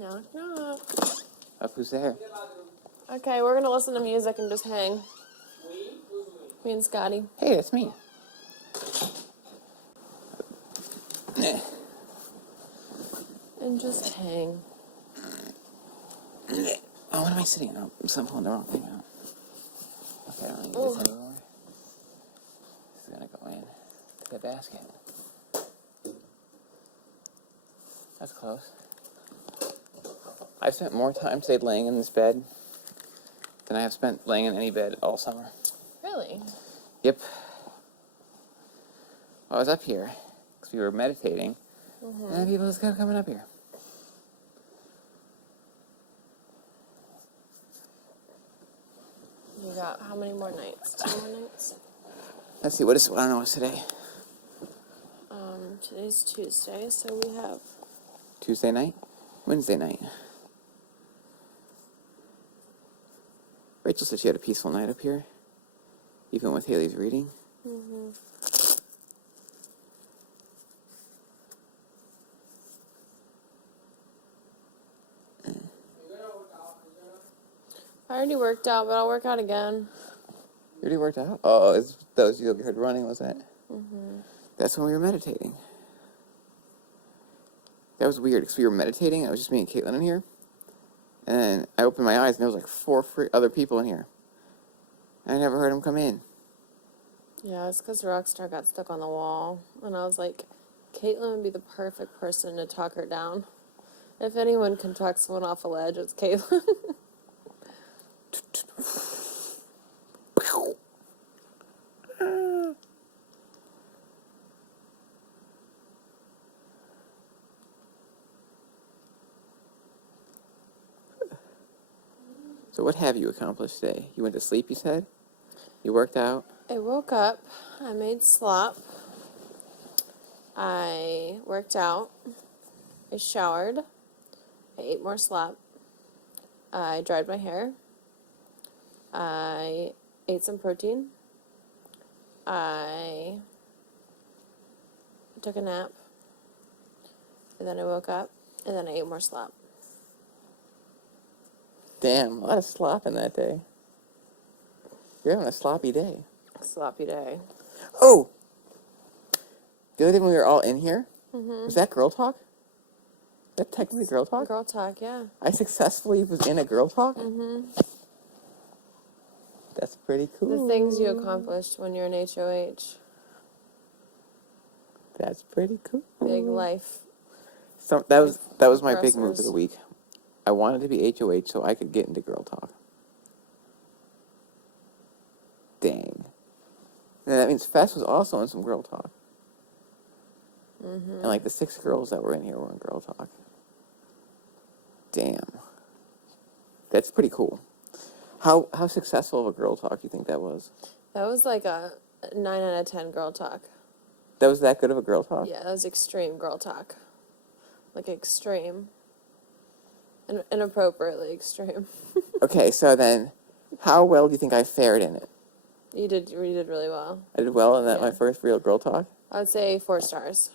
Knock, knock. Up, who's there? Okay, we're gonna listen to music and just hang. Me and Scotty. Hey, that's me. And just hang. Oh, what am I sitting on? I'm pulling the wrong thing out. Okay, I don't need this anymore. This is gonna go in to the basket. That's close. I've spent more time today laying in this bed than I have spent laying in any bed all summer. Really? Yep. I was up here because we were meditating, and then people just kept coming up here. You got how many more nights? 2 more nights? Let's see, I don't know what's today. Today's Tuesday, so we have... Tuesday night? Wednesday night. Rachel said she had a peaceful night up here, even with Haley's reading. I already worked out, but I'll work out again. You already worked out? Oh, that was you heard running, wasn't it? That's when we were meditating. That was weird, because we were meditating, I was just me and Caitlin in here, and then I opened my eyes, and there was like 4 other people in here. I never heard them come in. Yeah, it's because Rockstar got stuck on the wall, and I was like, Caitlin would be the perfect person to talk her down. If anyone can talk someone off a ledge, it's Caitlin. So what have you accomplished today? You went to sleep, you said? You worked out? I woke up, I made slop, I worked out, I showered, I ate more slop, I dried my hair, I ate some protein, I took a nap, and then I woke up, and then I ate more slop. Damn, a lot of slop in that day. You're having a sloppy day. Sloppy day. Oh! The other day when we were all in here, was that girl talk? Is that technically girl talk? Girl talk, yeah. I successfully was in a girl talk? That's pretty cool. The things you accomplished when you're in HOH. That's pretty cool. Big life. So that was my big move of progressors. the week. I wanted to be HOH so I could get into girl talk. Dang. And that means Fess was also in some girl talk. And like the 6 girls that were in here were in girl talk. Damn. That's pretty cool. How successful of a girl talk do you think that was? That was like a 9 out of 10 girl talk. That was that good of a girl talk? Yeah, that was extreme girl talk. Like extreme. And inappropriately extreme. Okay, so then, how well do you think I fared in it? You did really well. I did well in that, Yeah. my first real girl talk? I would say 4 stars.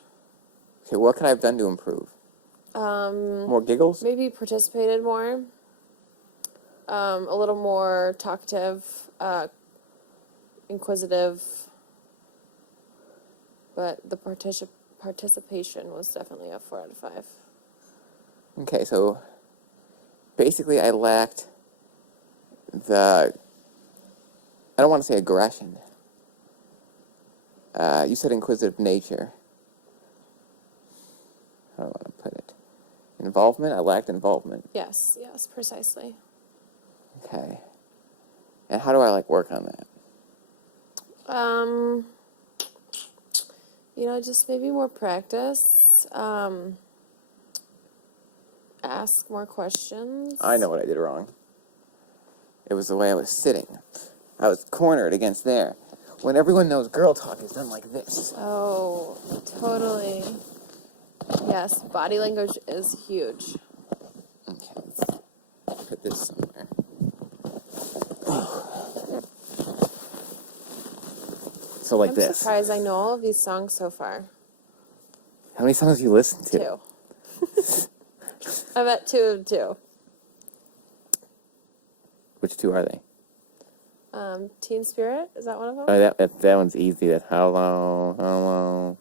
Okay, what could I have done to improve? More giggles? Maybe participated more. A little more talkative, inquisitive. But the participation was definitely a 4 out of 5. Okay, so basically I lacked I don't want to say aggression. You said inquisitive nature. How do I want to put it? Involvement? I lacked involvement. Yes, precisely. Okay. And how do I, work on that? Just maybe more practice. Ask more questions. I know what I did wrong. It was the way I was sitting. I was cornered against there. When everyone knows girl talk is done like this. Oh, totally. Yes, body language is huge. Okay, let's put this somewhere. So like I'm this. surprised I know all of these songs so far. How many songs have you listened to? 2. I met 2 of 2. Which 2 are they? Teen Spirit, is that one of them? Oh, that one's easy. That hello.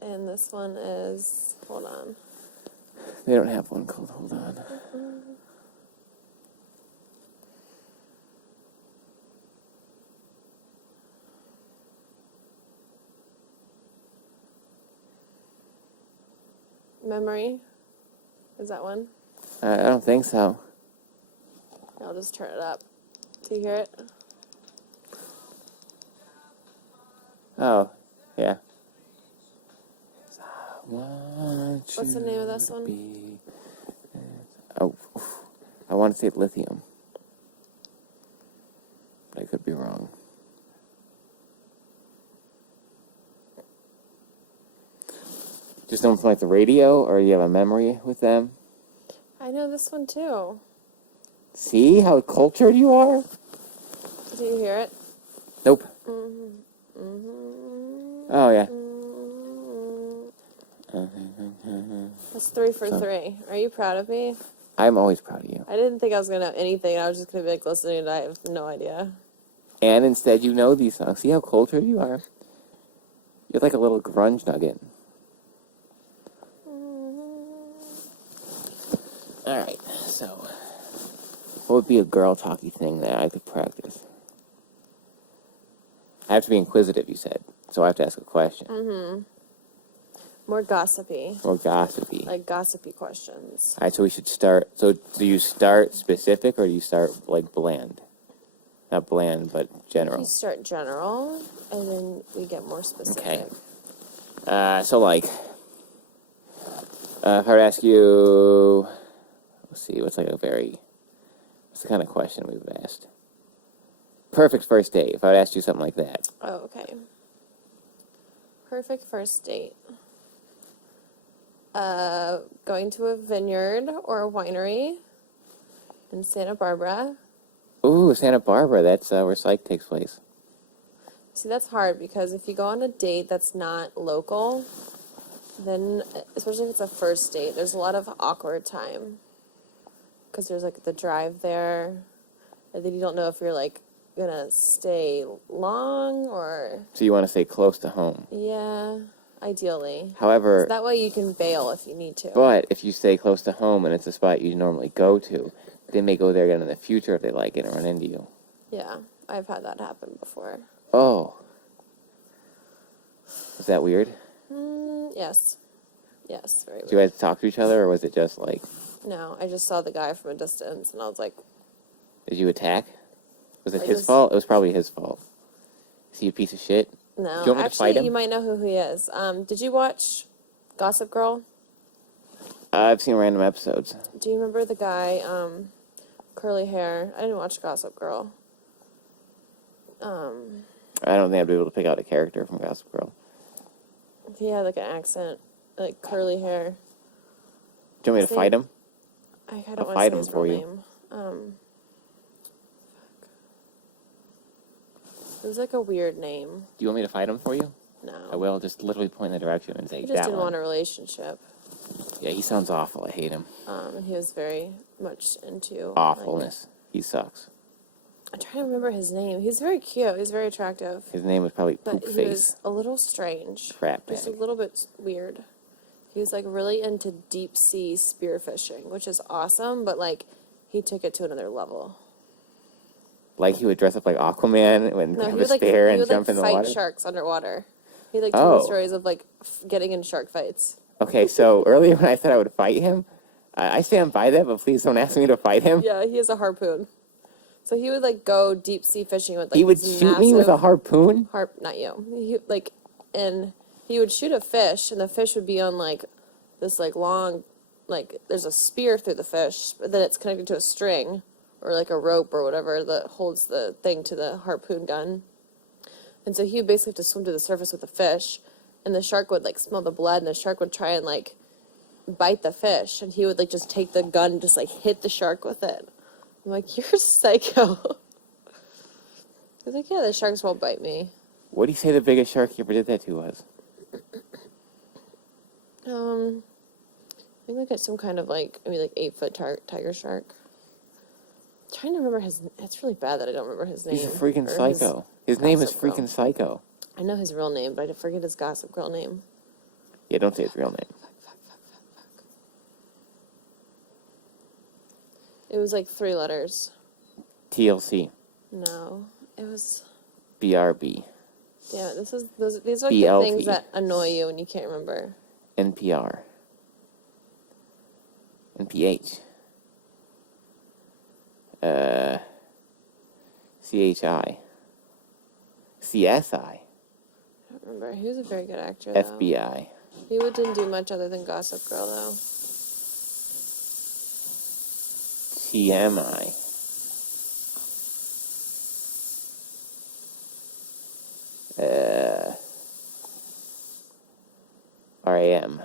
And this one is, hold on. They don't have one called Hold On. Memory, is that one? I don't think so. I'll just turn it up. Do you hear it? Oh, yeah. What's the name of this one? Oh, I want to say Lithium. But I could be wrong. Just know from like the radio, or you have a memory with them? I know this one too. See how cultured you are? Do you hear it? Nope. Mm-hmm. Mm-hmm. Oh, yeah. Mm-hmm. That's 3 for 3. Are you proud of me? I'm always proud of you. I didn't think I was going to know anything. I was just going to be like listening and I have no idea. And instead you know these songs. See how cultured you are? You're like a little grunge nugget. Alright, so what would be a girl talky thing that I could practice? I have to be inquisitive, you said. So I have to ask a question. Mm-hmm. More gossipy. More gossipy. Like gossipy questions. Alright, so we should start. So do you start specific or do you start like bland? Not bland, but general. You start general and then we get more specific. Okay. So like, if I were to ask you, let's see, what's the kind of question we've asked? Perfect first date, if I would ask you something like that. Oh, okay. Perfect first date. Going to a vineyard or a winery in Santa Barbara. Ooh, Santa Barbara, that's where Psych takes place. See, that's hard because if you go on a date that's not local, then, especially if it's a first date, there's a lot of awkward time. Because there's like the drive there, and then you don't know if you're like gonna stay long or. So you want to stay close to home. Yeah, ideally. However, So that way you can bail if you need to. but if you stay close to home and it's a spot you normally go to, they may go there again in the future if they like it and run into you. Yeah, I've had that happen before. Oh. Was that weird? Yes. Yes, very Did you weird. guys talk to each other, or was it just like, No, I just saw the guy from a distance, and I was like, did you attack? Was it I his just- fault? It was probably his fault. Is he a piece of shit? no. Do you want me to Actually, fight him? you might know who he is. Did you watch Gossip Girl? I've seen random episodes. Do you remember the guy, curly hair? I didn't watch Gossip Girl. I don't think I'd be able to pick out a character from Gossip Girl. He had like an accent, like curly hair. Do you want me to fight him? I I'll don't want fight to say him his for real you. name. It was like a weird name. Do you want me to fight him for you? No. I will. Just literally point in the direction and say He just that didn't one. want a relationship. Yeah, he sounds awful. I hate him. And he was very much into Awfulness. He sucks. I'm trying to remember his name. He's very cute. He's very attractive. His name was probably But Poop he Face. was a little strange. Crap Just a bag. little bit weird. He was like really into deep sea spearfishing, which is awesome, but like he took it to another level. Like he would dress up like Aquaman and No, have he a would like spear he and would jump like in the fight water. sharks underwater. He like told me Oh. stories of like getting in shark fights. Okay, so earlier when I said I would fight him, I stand by that, but please don't ask me to fight him. Yeah, he has a harpoon. So he would like go deep sea fishing with like He would these shoot me with a massive harpoon? not you. He like, and he would shoot a fish, and the fish would be on like this like long, like there's a spear through the fish, but then it's connected to a string or like a rope or whatever that holds the thing to the harpoon gun. And so he would basically have to swim to the surface with the fish, and the shark would like smell the blood, and the shark would try and like bite the fish, and he would like just take the gun and just like hit the shark with it. I'm like, you're psycho. He's like, yeah, the sharks won't bite me. What do you say the biggest shark you ever did that to was? I think like it's some kind of like, maybe like 8-foot tiger shark. I'm trying to remember his. It's really bad that I don't remember his name. He's a freaking or psycho. His name is Gossip Girl. freaking Psycho. I know his real name, but I forget his Gossip Girl name. Yeah, don't say his real name. Fuck. It was like 3 letters. TLC. No, it was. BRB. Damn it! These are like the BLT. things that annoy you when you can't remember. NPR. NPH. CHI. CSI. I don't remember. He was a very good actor, though. FBI. He didn't do much other than Gossip Girl, though. TMI. RAM.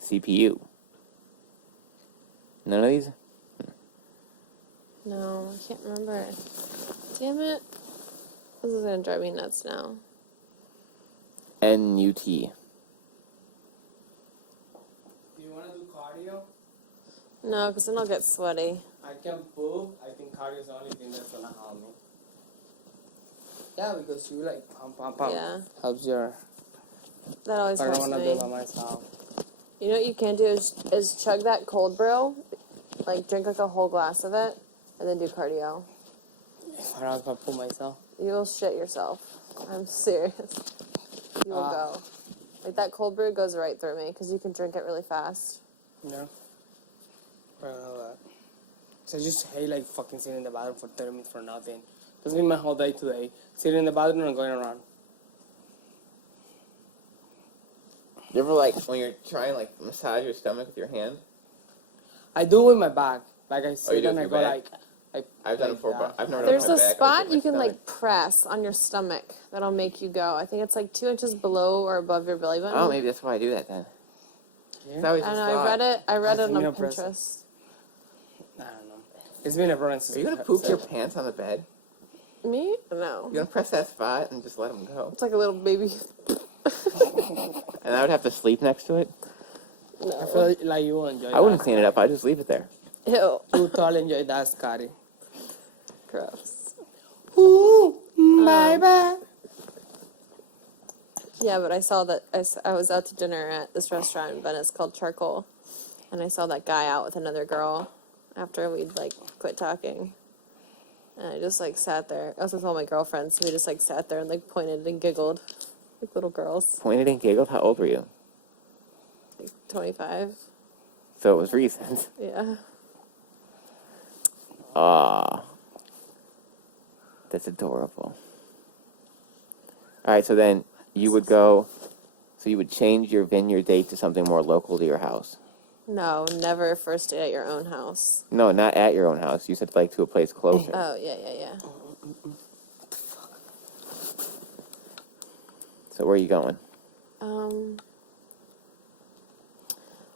CPU. None of these? No, I can't remember. Damn it. This is gonna drive me nuts now. NUT. Do you want to do cardio? No, because then I'll get sweaty. I can poop. I think cardio is the only thing that's gonna help me. Yeah, because you like pump. Yeah. Helps your. That always I don't helps want to do me. it by myself. You know what you can do is chug that cold brew, like drink like a whole glass of it, and then do cardio. If I don't put myself. You will shit yourself. I'm serious. You will go. Like that cold brew goes right through me because you can drink it really fast. Yeah. I don't know that. So I just hate like fucking sitting in the bathroom for 30 minutes for nothing. Doesn't mean my whole day today. Sitting in the bathroom and going around. You ever like when you're trying like massage your stomach with your hand? I do it with my back. Like I sit do it and with I your go back? like. I've done it like before, that. but I've never There's done a it with my back. spot you can like press on your stomach that'll make you go. I think it's like 2 inches below or above your belly button. Oh, maybe that's why I do that then. Yeah. That was I just know. I read it. I read it on Meal press. Pinterest. I don't know. It's been a problem since. Are you gonna poop your pants on the bed? Me? No. You gonna press that spot and just let them go? It's like a little baby. And I would have to sleep next to it? I No. feel like you will enjoy that. I wouldn't clean it up. I'd just leave it there. Ew. You totally enjoy that, Scotty. Gross. Ooh, bye. Yeah, but I saw that I was out to dinner at this restaurant in Venice called Charcoal, and I saw that guy out with another girl after we'd like quit talking. And I just like sat there. I was with all my girlfriends, so we just like sat there and like pointed and giggled like little girls. Pointed and giggled? How old were you? Like 25. So it was recent. Yeah. Ah. That's adorable. Alright, so then you would go, so you would change your vineyard date to something more local to your house. No, never first date at your own house. No, not at your own house. You said like to a place closer. Oh, yeah. So where are you going?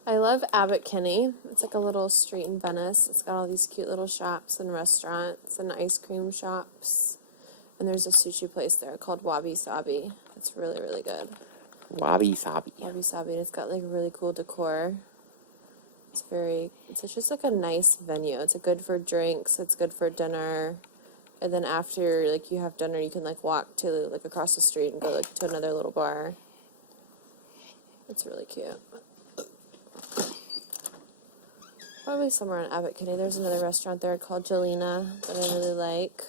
I love Abbot Kinney. It's like a little street in Venice. It's got all these cute little shops and restaurants and ice cream shops. And there's a sushi place there called Wabi Sabi. It's really, really good. Wabi Sabi. Wabi Sabi, and it's got like really cool decor. It's just like a nice venue. It's good for drinks. It's good for dinner. And then after like you have dinner, you can like walk to like across the street and go like to another little bar. It's really cute. Probably somewhere in Abbot Kinney. There's another restaurant there called Jelena that I really like.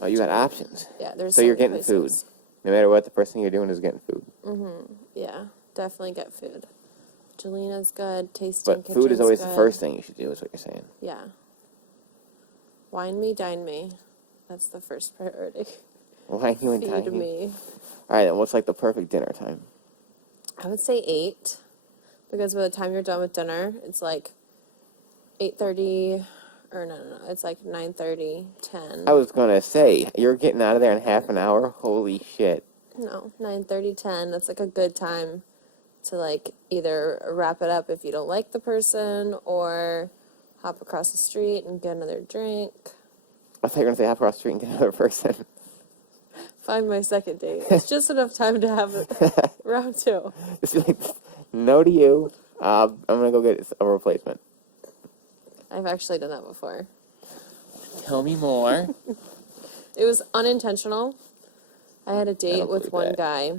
Oh, you got options. Yeah, there's So you're many getting places. food. No matter what, the first thing you're doing is getting food. Yeah, definitely get food. Jelena's good. Tasting But food is Kitchen's always good. the first thing you should do, is what you're saying. Yeah. Wine me, dine me. That's the first priority. Why you and Feed tiny? me. Alright, then what's like the perfect dinner time? I would say 8, because by the time you're done with dinner, it's like 8:30, or no, it's like 9:30, 10. I was gonna say, you're getting out of there in half an hour? Holy shit. No, 9:30, 10. That's like a good time to like either wrap it up if you don't like the person, or hop across the street and get another drink. I thought you were gonna say hop across the street and get another person. Find my second date. It's just enough time to have round 2. It's like No to you. I'm gonna go get a replacement. I've actually done that before. Tell me more. It was unintentional. I had a I date don't with believe one that. guy.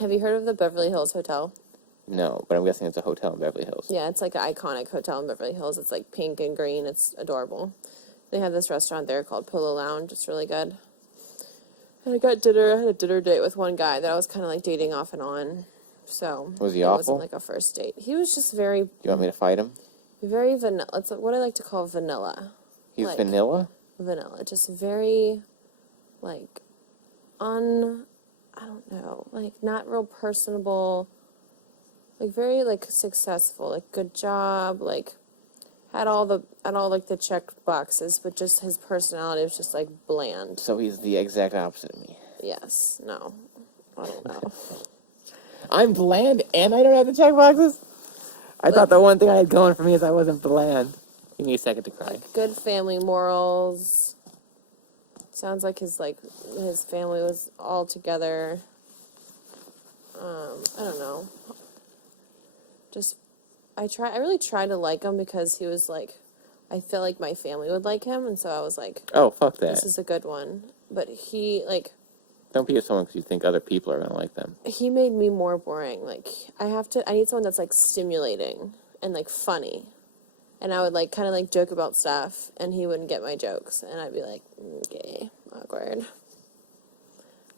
Have you heard of the Beverly Hills Hotel? No, but I'm guessing it's a hotel in Beverly Hills. Yeah, it's like an iconic hotel in Beverly Hills. It's like pink and green. It's adorable. They have this restaurant there called Pillow Lounge. It's really good. And I had a dinner date with one guy that I was kind of like dating off and on. So Was he it wasn't awful? like a first date. He was just very, Do you want me to fight him? very vanilla. It's what I like to call vanilla. He's Like, vanilla? Vanilla. Just very, like, I don't know, like not real personable. Like very like successful, like good job, like had all like the check boxes, but just his personality was just like bland. So he's the exact opposite of me. Yes, no, I don't know. I'm bland and I don't have the check boxes? I thought Like- the one thing I had going for me is I wasn't bland. Give me a second to cry. Like good family morals. Sounds like his family was all together. I don't know. Just I really tried to like him because he was like, I feel like my family would like him, and so I was like, Oh, fuck that. this is a good one. But he like Don't be with someone because you think other people are going to like them. he made me more boring. Like I need someone that's like stimulating and like funny. And I would like kind of like joke about stuff, and he wouldn't get my jokes, and I'd be like, okay, awkward.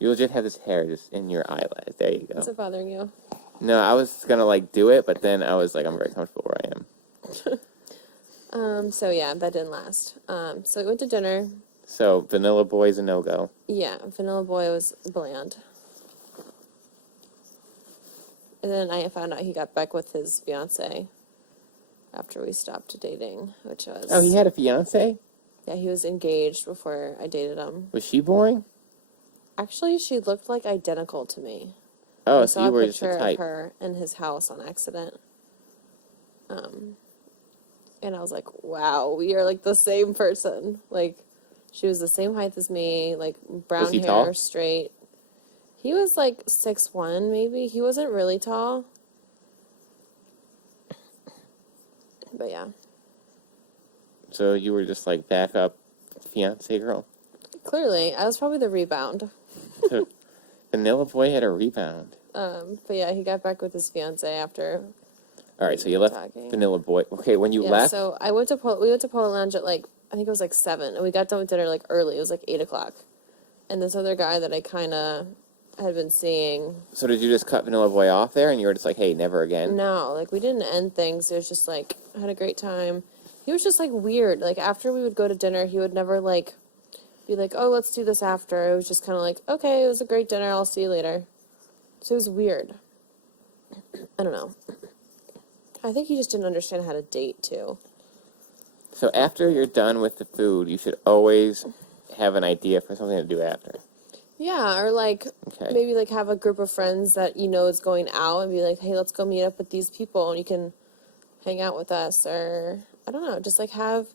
You legit have this hair just in your eyelash. There you go. Is it bothering you? No, I was going to like do it, but then I was like, I'm very comfortable where I am. So yeah, that didn't last. So we went to dinner. So, Vanilla Boy's a no-go. Yeah, Vanilla Boy was bland. And then I found out he got back with his fiance after we stopped dating, which was... Oh, he had a fiance? Yeah, he was engaged before I dated him. Was she boring? Actually, she looked like identical to me. Oh, I so saw you a were just picture a of type. her in his house on accident. And I was like, wow, we are like the same person. Like, she was the same height as me, like brown he hair, tall? straight. He was like 6'1", maybe. He wasn't really tall. But yeah, So you were just like backup fiance girl? clearly, I was probably the rebound. So Vanilla Boy had a rebound. But yeah, he got back with his fiance after. All right, so you left Talking. Vanilla Boy. Okay, when you Yeah, left, so we went to Polo Lounge at like, I think it was like 7, and we got done with dinner like early. It was like 8 o'clock. And this other guy that I kind of had been seeing, so did you just cut Vanilla Boy off there, and you were just like, hey, never again? no, like we didn't end things. It was just like, I had a great time. He was just like weird. Like after we would go to dinner, he would never like be like, oh, let's do this after. It was just kind of like, okay, it was a great dinner. I'll see you later. So it was weird. I don't know. I think he just didn't understand how to date too. So after you're done with the food, you should always have an idea for something to do after. Yeah, or like Okay. maybe like have a group of friends that you know is going out and be like, hey, let's go meet up with these people and you can hang out with us, or I don't know, just like have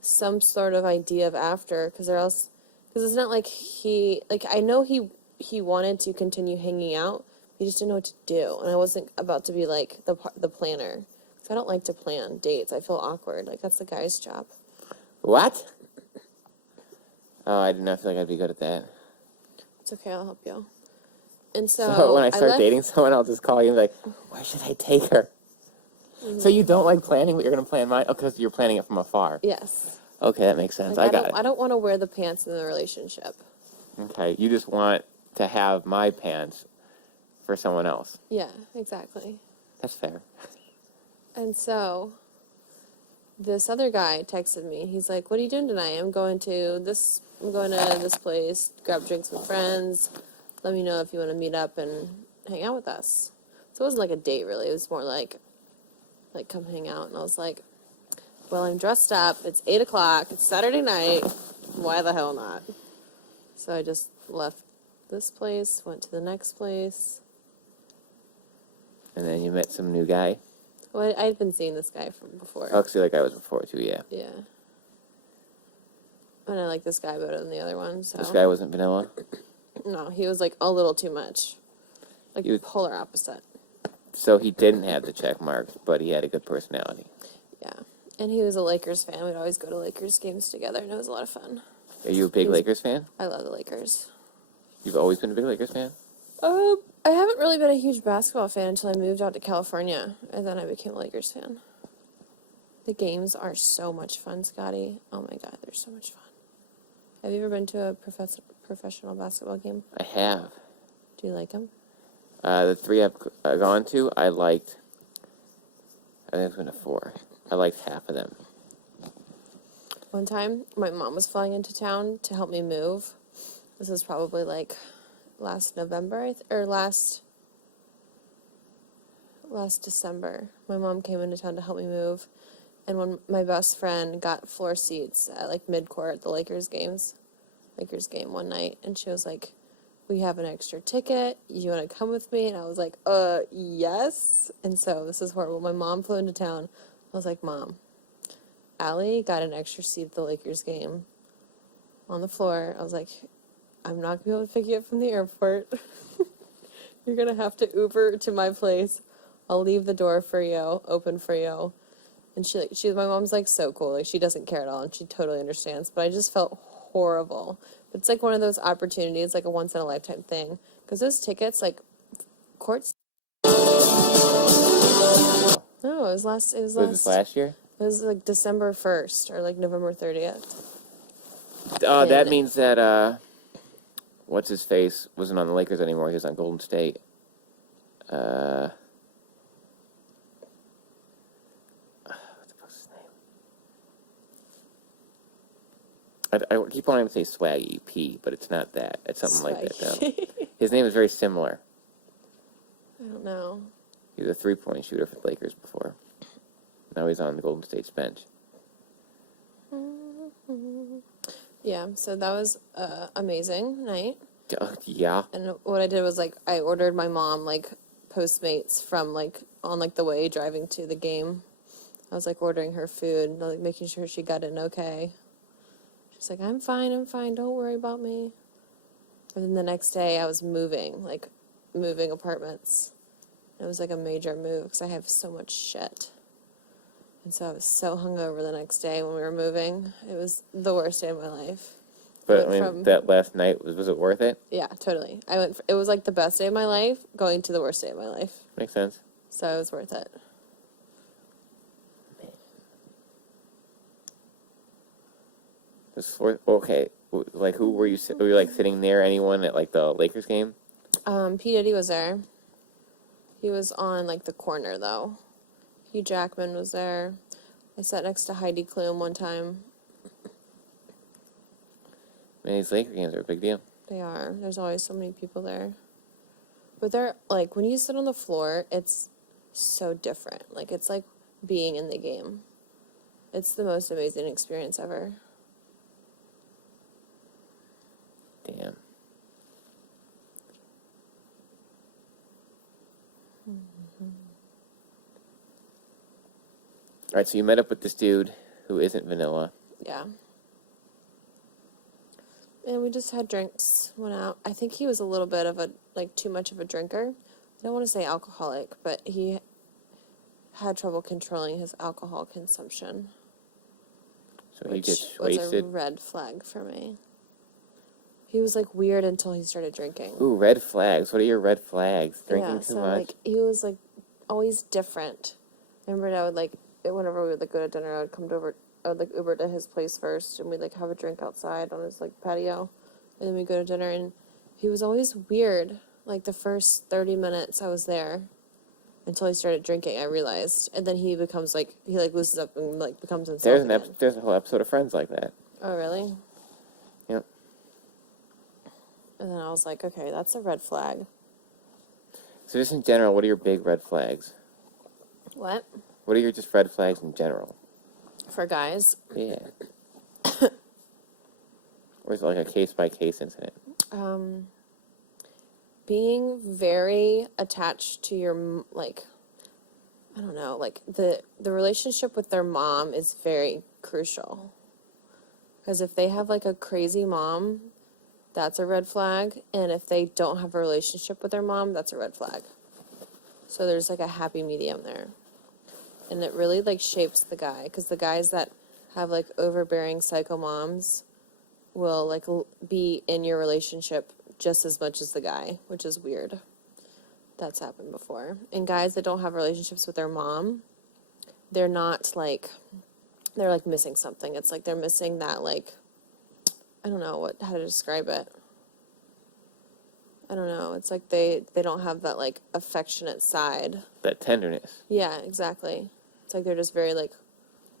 some sort of idea of after, because it's not like I know he wanted to continue hanging out, he just didn't know what to do, and I wasn't about to be like the planner, because I don't like to plan dates. I feel awkward. Like that's the guy's job. What? Oh, I did not feel like I'd be good at that. It's okay, I'll help you. And so, So when I start left- dating someone, I'll just call you and be like, where should I take her? So you don't like planning, but you're going to plan mine? Oh, because you're planning it from afar. Yes. Okay, that makes sense. Like, I got it. I don't want to wear the pants in the relationship. Okay, you just want to have my pants for someone else. Yeah, exactly. That's fair. And so, this other guy texted me. He's like, "What are you doing tonight?" I'm going to this place, grab drinks with friends. Let me know if you want to meet up and hang out with us. So it wasn't like a date, really. It was more like come hang out. And I was like, well, I'm dressed up. It's 8 o'clock. It's Saturday night. Why the hell not? So I just left this place, went to the next place. And then you met some new guy. Well, I'd been seeing this guy from before. Oh, because the other guy was before, too, yeah. Yeah. And I like this guy better than the other one, so. This guy wasn't vanilla. No, he was like a little too much. Like He was- polar opposite. So he didn't have the check marks, but he had a good personality. Yeah. And he was a Lakers fan. We'd always go to Lakers games together, and it was a lot of fun. Are you a big Lakers fan? I love the Lakers. You've always been a big Lakers fan? I haven't really been a huge basketball fan until I moved out to California, and then I became a Lakers fan. The games are so much fun, Scotty. Oh my God, they're so much fun. Have you ever been to a professional basketball game? I have. Do you like them? The 3 I've gone to, I think it's been a 4. I liked half of them. One time, my mom was flying into town to help me move. This was probably like last November, or last December. My mom came into town to help me move. And when my best friend got floor seats at like mid-court at the Lakers game one night, and she was like, "We have an extra ticket. You want to come with me?" And I was like, yes. And so this is horrible. My mom flew into town. I was like, "Mom, Allie got an extra seat at the Lakers game on the floor." I was like, "I'm not going to be able to pick you up from the airport. You're going to have to Uber to my place. I'll leave the door for you, open for you." And my mom's like so cool. Like, she doesn't care at all, and she totally understands. But I just felt horrible. But it's like one of those opportunities, like a once in a lifetime thing. Because those tickets, like, courts. No, it was last. Was this last year? It was like December 1st or like November 30th. Oh, that means that, what's his face wasn't on the Lakers anymore. He was on Golden State. What the fuck's his name? I keep wanting to say Swaggy P, but it's not that. It's something like that, though. His name is very similar. I don't know. He was a 3-point shooter for the Lakers before. Now he's on the Golden State's bench. Yeah, so that was amazing night. Yeah. And what I did was, like, I ordered my mom, like, Postmates from, like, on, like, the way driving to the game. I was, like, ordering her food, like, making sure she got in okay. She's like, I'm fine, don't worry about me. And then the next day I was moving apartments. It was, like, a major move because I have so much shit. And so I was so hungover the next day when we were moving. It was the worst day of my life. But, I mean, that last night, was it worth it? Yeah, totally. It was like the best day of my life going to the worst day of my life. Makes sense. So it was worth it. Okay, like, who were you? Were you, like, sitting near anyone at, like, the Lakers game? P. Diddy was there. He was on, like, the corner, though. Hugh Jackman was there. I sat next to Heidi Klum one time. Man, these Laker games are a big deal. They are. There's always so many people there. But they're, like, when you sit on the floor, it's so different. Like, it's like being in the game. It's the most amazing experience ever. Damn. All right, so you met up with this dude who isn't vanilla. Yeah. And we just had drinks, went out. I think he was a little bit of a, like, too much of a drinker. I don't want to say alcoholic, but he had trouble controlling his alcohol consumption. So he which gets was wasted. a red flag for me. He was, like, weird until he started drinking. Ooh, red flags. What are your red flags? Drinking Yeah, too so, much? like, he was, like, always different. I remember I would, like, whenever we would, like, go to dinner, I would, like, Uber to his place first, and we'd, like, have a drink outside on his, like, patio, and then we'd go to dinner, and he was always weird. Like, the first 30 minutes I was there, until he started drinking, I realized, and then he becomes, like, he, like, loosens up and, like, becomes himself again. There's a whole episode of Friends like that. Oh, really? Yep. And then I was like, okay, that's a red flag. So just in general, what are your big red flags? What? What are your just red flags in general? For guys? Yeah. Or is it like a case-by-case incident? Being very attached to your, like, I don't know, like, the relationship with their mom is very crucial. Because if they have, like, a crazy mom, that's a red flag. And if they don't have a relationship with their mom, that's a red flag. So there's like a happy medium there. And it really like shapes the guy, because the guys that have like overbearing psycho moms will like be in your relationship just as much as the guy, which is weird. That's happened before. And guys that don't have relationships with their mom, they're not like, they're like missing something. It's like they're missing that like, I don't know how to describe it. I don't know. It's like they don't have that like affectionate side. That tenderness. Yeah, exactly. It's like they're just very like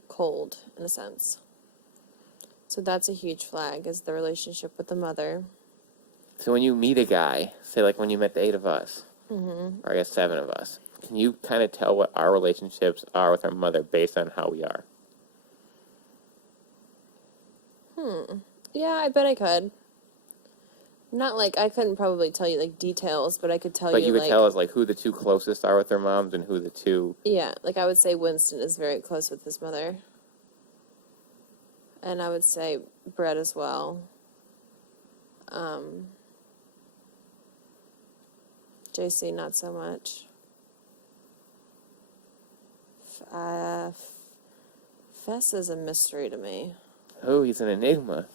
cold in a sense. So that's a huge flag, is the relationship with the mother. So when you meet a guy, say like when you met the 8 of us, Mm-hmm. or I guess 7 of us, can you kind of tell what our relationships are with our mother based on how we are? Yeah, I bet I could. Not like, I couldn't probably tell you like details, but I could tell But you you could like, tell us like who the 2 closest are with their moms and who the 2... yeah, like I would say Winston is very close with his mother. And I would say Brett as well. JC, not so much. Fess is a mystery to me. Oh, he's an enigma.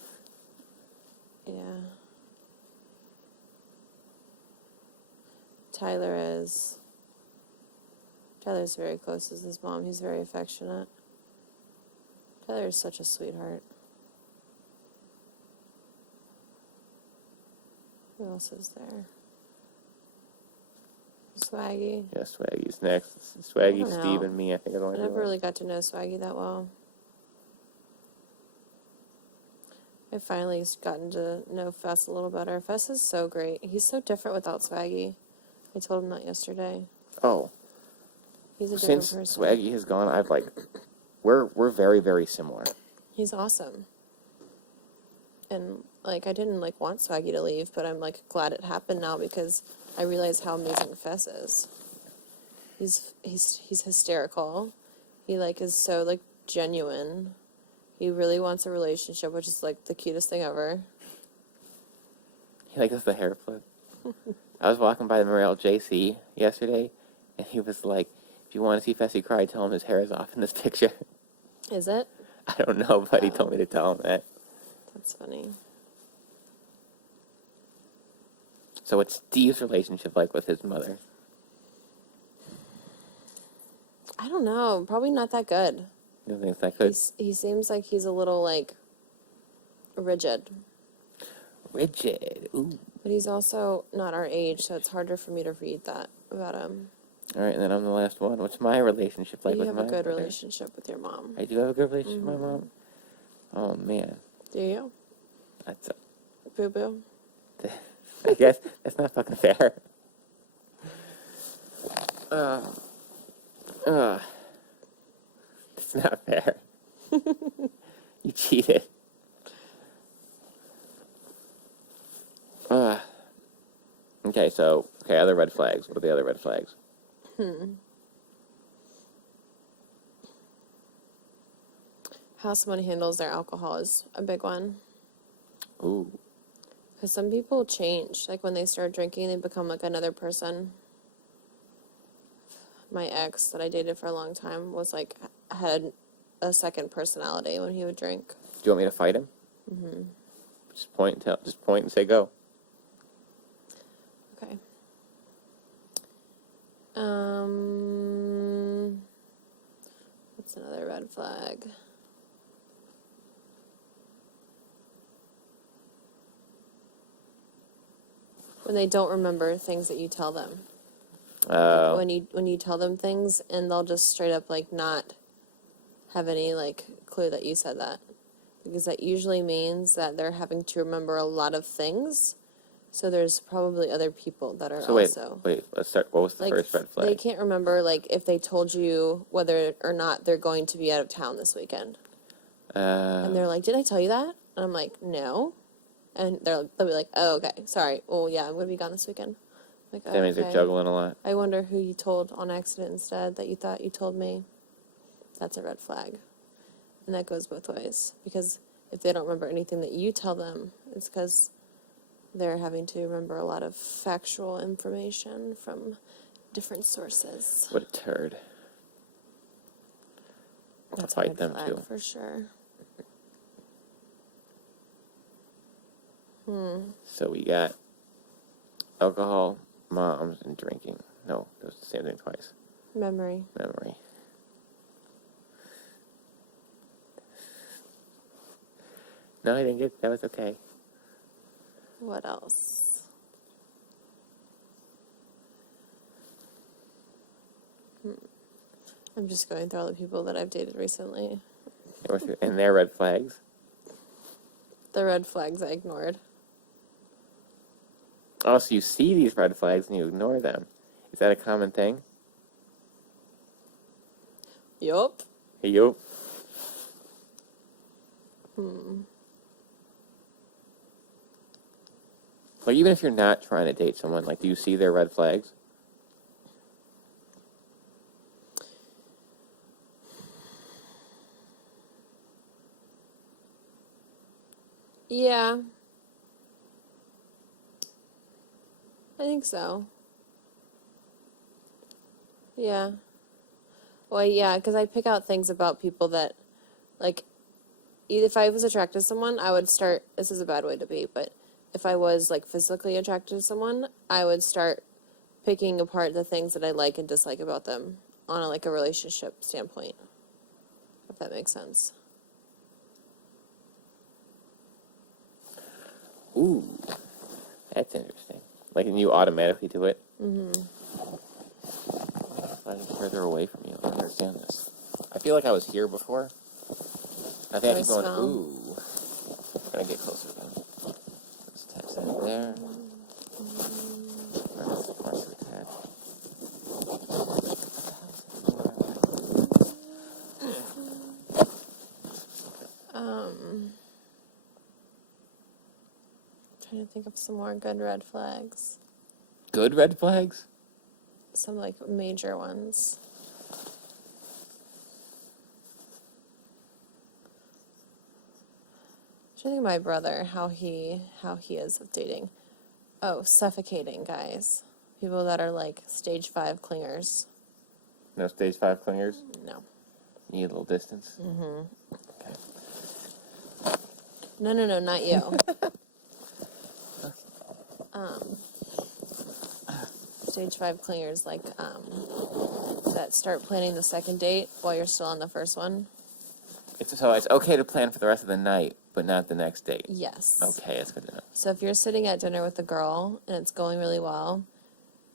Yeah. Tyler's very close with his mom. He's very affectionate. Tyler is such a sweetheart. Who else is there? Swaggy. Yeah, Swaggy's next. Swaggy, I don't Steve, know. and me, I think, are the I only never two really got to know Swaggy that well. I finally gotten to know Fess a little better. Fess is so great. He's so different without Swaggy. I told him that yesterday. Oh, He's a different since person. Swaggy has gone, I've like, we're very, very similar. He's awesome. And like I didn't like want Swaggy to leave, but I'm like glad it happened now because I realize how amazing Fess is. He's hysterical. He like is so like genuine. He really wants a relationship, which is like the cutest thing ever. He like does the hair flip. I was walking by the Morel JC yesterday, and he was like, "If you want to see Fessy cry, tell him his hair is off in this picture." Is it? I don't know, but he told me to tell him that. That's funny. So what's Steve's relationship like with his mother? I don't know. Probably not that good. You don't think it's that good? He seems like he's a little like rigid. Rigid. Ooh. But he's also not our age, so it's harder for me to read that about him. All right, and then I'm the last one. What's my relationship like You with have my a good mother? relationship with your mom. I do have a good relationship with my mom. Oh man, Do you? that's. Boo boo. I guess that's not fucking fair. It's not fair. You cheated. Okay, other red flags. What are the other red flags? How someone handles their alcohol is a big one. Ooh. Because some people change. Like when they start drinking, they become like another person. My ex that I dated for a long time was like, had a second personality when he would drink. Do you want me to fight him? Mm-hmm. Just point and say go. Okay. What's another red flag? When they don't remember things that you tell them. When you tell them things and they'll just straight up like not have any like clue that you said that. Because that usually means that they're having to remember a lot of things. So there's probably other people that are So also wait, let's start. What was the like first red flag? they can't remember like if they told you whether or not they're going to be out of town this weekend. And they're like, "Did I tell you that?" And I'm like, "No." And they'll be like, "Oh, okay, sorry. Well, yeah, I'm gonna be gone this weekend." I'm like, that means they're okay. juggling a lot. I wonder who you told on accident instead that you thought you told me. That's a red flag. And that goes both ways. Because if they don't remember anything that you tell them, it's because they're having to remember a lot of factual information from different sources. What a turd. I'll That's a fight red them flag too. for sure. So we got alcohol, moms, and drinking. No, that was the same thing twice. Memory. Memory. No, I didn't get that. Was okay. What else? I'm just going through all the people that I've dated recently. And their red flags. The red flags I ignored. Oh, so you see these red flags and you ignore them. Is that a common thing? Yup. Hey, yo. Like, even if you're not trying to date someone, like, do you see their red flags? Yeah. I think so. Yeah. Well, yeah, because I pick out things about people that, like, if I was attracted to someone, I would start, this is a bad way to be, but if I was, like, physically attracted to someone, I would start picking apart the things that I like and dislike about them on, like, a relationship standpoint, if that makes sense. Ooh, that's interesting. Like, and you automatically do it? I'm further away from you. I don't understand this. I feel like I was here before. I think I keep going, smell. ooh. I'm gonna get closer then. Let's attach that there. Now there's more to attach. Trying to think of some more good red flags. Good red flags? Some, like, major ones. I think of my brother, how he is with dating. Oh, suffocating guys. People that are like stage 5 clingers. No stage 5 clingers? No. Need a little distance? Okay. No, not you. Stage 5 clingers, like, that start planning the second date while you're still on the first one. So it's okay to plan for the rest of the night, but not the next date? Yes. Okay, that's good to know. So if you're sitting at dinner with a girl and it's going really well,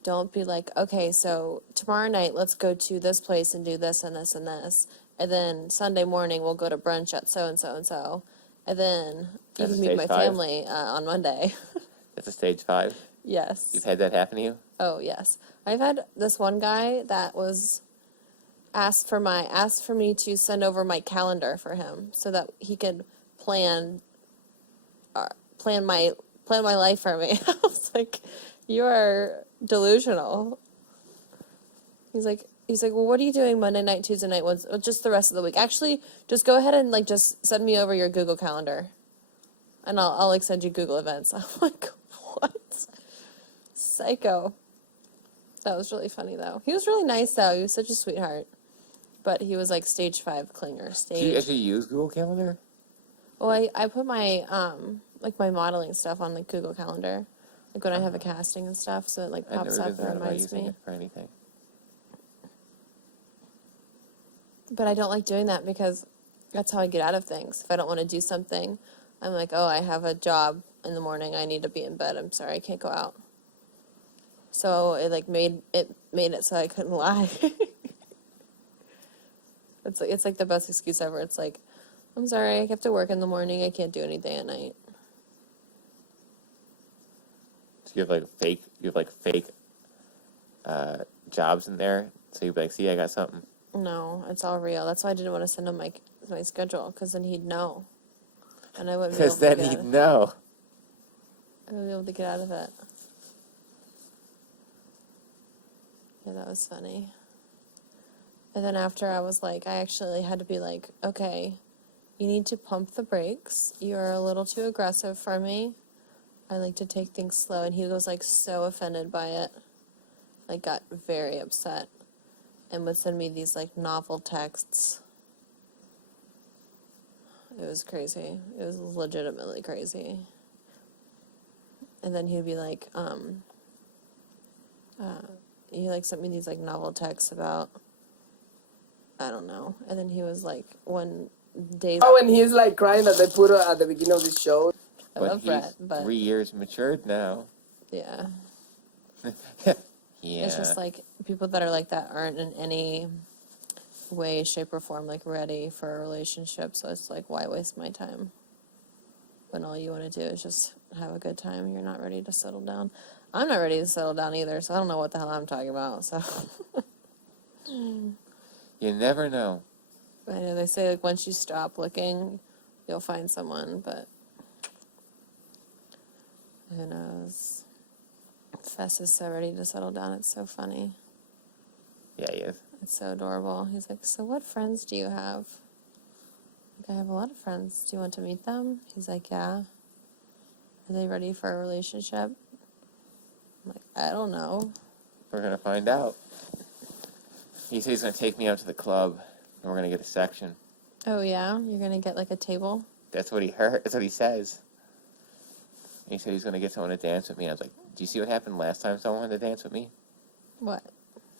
don't be like, okay, so tomorrow night let's go to this place and do this and this and this. And then Sunday morning we'll go to brunch at so and so and so. And then you That's can meet stage my 5? family on Monday. That's a stage 5? Yes. You've had that happen to you? Oh, yes. I've had this one guy that was asked for me to send over my calendar for him so that he could plan my life for me. I was like, you are delusional. He's like, well, what are you doing Monday night, Tuesday night, just the rest of the week? Actually, just go ahead and, like, just send me over your Google Calendar, and I'll like send you Google events. I'm like, what? Psycho. That was really funny though. He was really nice though. He was such a sweetheart, but he was like stage 5 clinger. Do you actually use Google Calendar? Well, I put my like my modeling stuff on like Google Calendar, like when I have a casting and stuff, so it like I've pops never up been and thought about reminds using me. it for anything. But I don't like doing that because that's how I get out of things. If I don't want to do something, I'm like, oh, I have a job in the morning. I need to be in bed. I'm sorry, I can't go out. So it like made it so I couldn't lie. It's like the best excuse ever. It's like, I'm sorry, I have to work in the morning. I can't do anything at night. So you have like fake jobs in there. So you'd be like, see, I got something. No, it's all real. That's why I didn't want to send him my schedule, because then he'd know, and I wouldn't be able Because to then get he'd out. know. I wouldn't be able to get out of it. Yeah, that was funny. And then after I was like, I actually had to be like, okay, you need to pump the brakes. You're a little too aggressive for me. I like to take things slow. And he was like so offended by it. like got very upset and would send me these like novel texts. It was crazy. It was legitimately crazy. And then he'd be like, he like sent me these like novel texts about, I don't know. And then he was like, one day. Oh, and he's like crying that they put at the beginning of this show. I But love he's Brett, but 3 years matured now. yeah. Yeah. It's just like people that are like that aren't in any way, shape, or form like ready for a relationship. So it's like, why waste my time when all you want to do is just have a good time? You're not ready to settle down. I'm not ready to settle down either, so I don't know what the hell I'm talking about. So You never know. I know they say like once you stop looking, you'll find someone, but who knows? Fess is so ready to settle down. It's so funny. Yeah, he is. It's so adorable. He's like, so what friends do you have? Like, I have a lot of friends. Do you want to meet them? He's like, yeah. Are they ready for a relationship? I'm like, I don't know. We're going to find out. He said he's going to take me out to the club, and we're going to get a section. Oh, yeah? You're going to get like a table? That's what he heard. That's what he says. And he said he's going to get someone to dance with me. I was like, do you see what happened last time someone wanted to dance with me? What?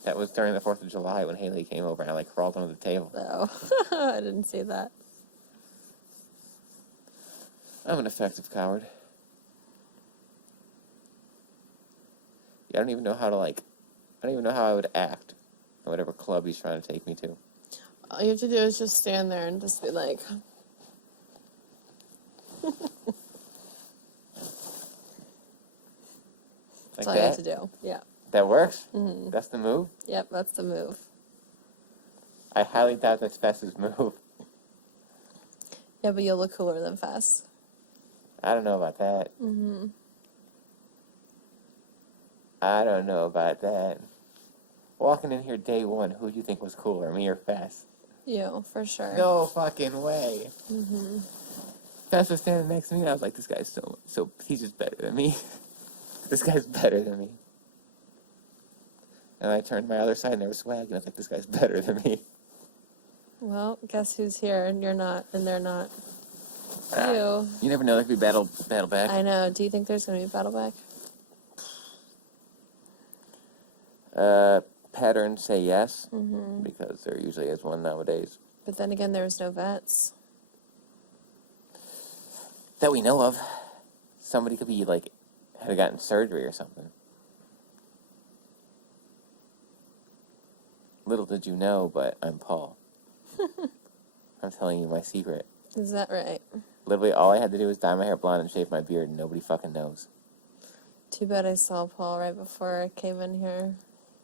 That was during the 4th of July when Haley came over and I like crawled under the table. Oh, I didn't see that. I'm an effective coward. Yeah, I don't even know how I would act at whatever club he's trying to take me to. All you have to do is just stand there and just be like... Like That's all you have that? to do. Yeah. That works? Mm-hmm. That's the move? Yep, that's the move. I highly doubt that's Fess's move. Yeah, but you'll look cooler than Fess. I don't know about that. Mm-hmm. I don't know about that. Walking in here day one, who do you think was cooler, me or Fess? You, for sure. No fucking way. Mm-hmm. Fess was standing next to me, and I was like, this guy's so he's just better than me. This guy's better than me. And I turned to my other side, and there was Swag, and I was like, this guy's better than me. Well, guess who's here and you're not, and they're not. You. You never know, there could be battle back. I know. Do you think there's going to be a battle back? Patterns say yes, Mm-hmm. because there usually is one nowadays. But then again, there was no vets. That we know of. Somebody could be, like, had gotten surgery or something. Little did you know, but I'm Paul. I'm telling you my secret. Is that right? Literally, all I had to do was dye my hair blonde and shave my beard, and nobody fucking knows. Too bad I saw Paul right before I came in here.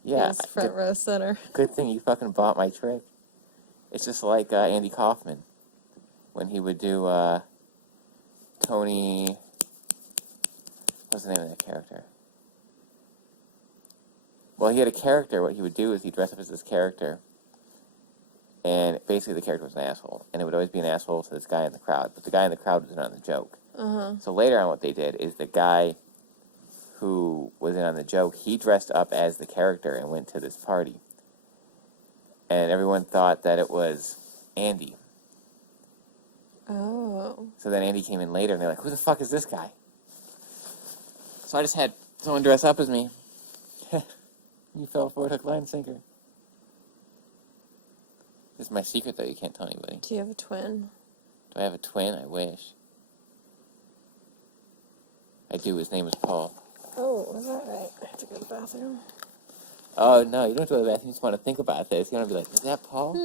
Yeah, He was front row center. good thing you fucking bought my trick. It's just like Andy Kaufman when he would do Tony. What's the name of that character? Well, he had a character. What he would do is he'd dress up as this character, and basically the character was an asshole, and it would always be an asshole to this guy in the crowd. But the guy in the crowd was in on the joke. Uh-huh. So later on, what they did is the guy who was in on the joke, he dressed up as the character and went to this party. And everyone thought that it was Andy. Oh. So then Andy came in later, and they're like, who the fuck is this guy? So I just had someone dress up as me. You fell for it, hook, line, sinker. This is my secret, though. You can't tell anybody. Do you have a twin? Do I have a twin? I wish. I do. His name is Paul. Oh, is that right? I have to go to the bathroom. Oh, no, you don't have to go to the bathroom. You just want to think about this. You want to be like, is that Paul?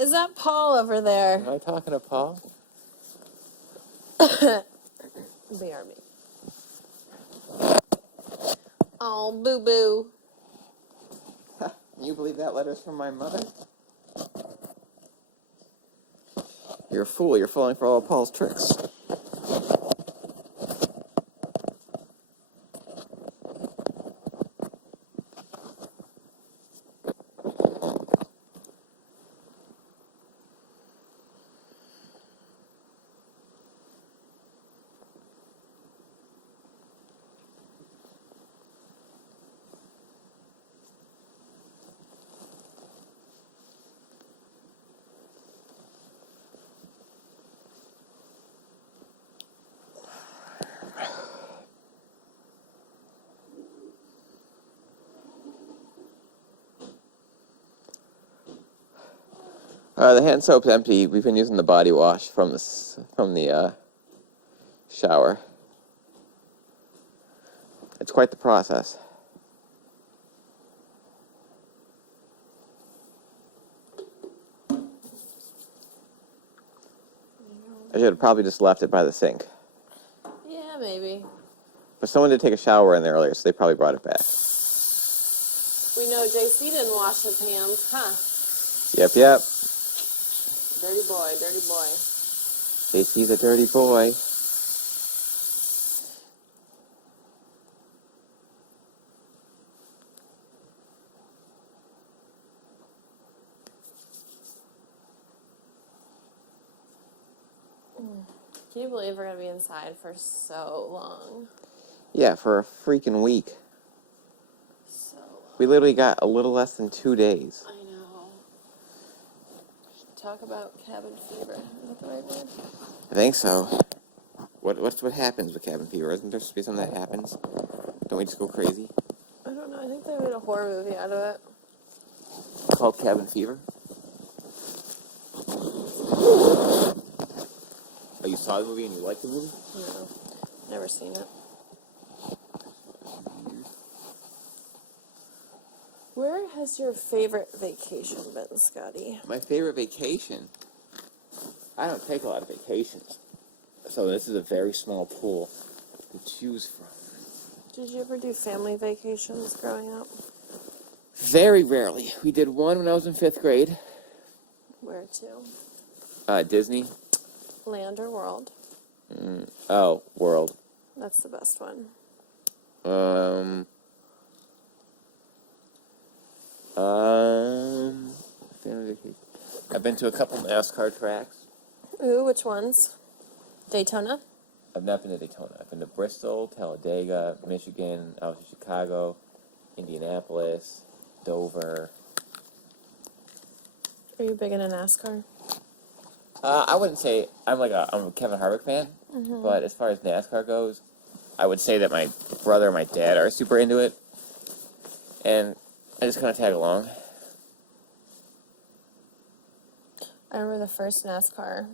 Is that Paul over there? Am I talking to Paul? BRB. Oh, boo-boo. Can you believe that letter's from my mother? You're a fool. You're falling for all of Paul's tricks. The hand soap's empty. We've been using the body wash from the shower. It's quite the process. I should have probably just left it by the sink. Yeah, maybe. But someone did take a shower in there earlier, so they probably brought it back. We know JC didn't wash his hands, huh? Yep, yep. Dirty boy, dirty boy. JC's a dirty boy. Can you believe we're going to be inside for so long? Yeah, for a freaking week. So long. We literally got a little less than 2 days. I know. Talk about cabin fever. Is that the right word? I think so. What happens with cabin fever? Isn't there supposed to be something that happens? Don't we just go crazy? I don't know. I think they made a horror movie out of it. Called Cabin Fever? Oh, you saw the movie and you liked the movie? No. Never seen it. Where has your favorite vacation been, Scotty? My favorite vacation? I don't take a lot of vacations. So this is a very small pool to choose from. Did you ever do family vacations growing up? Very rarely. We did one when I was in 5th grade. Where to? Disney. Land or world? Oh, World. That's the best one. Family vacation. I've been to a couple NASCAR tracks. Ooh, which ones? Daytona? I've not been to Daytona. I've been to Bristol, Talladega, Michigan. I was in Chicago, Indianapolis, Dover. Are you big into NASCAR? I wouldn't say I'm a Kevin Harvick fan, but as far as NASCAR goes, I would say that my brother and my dad are super into it, and I just kind of tag along. I remember the first NASCAR.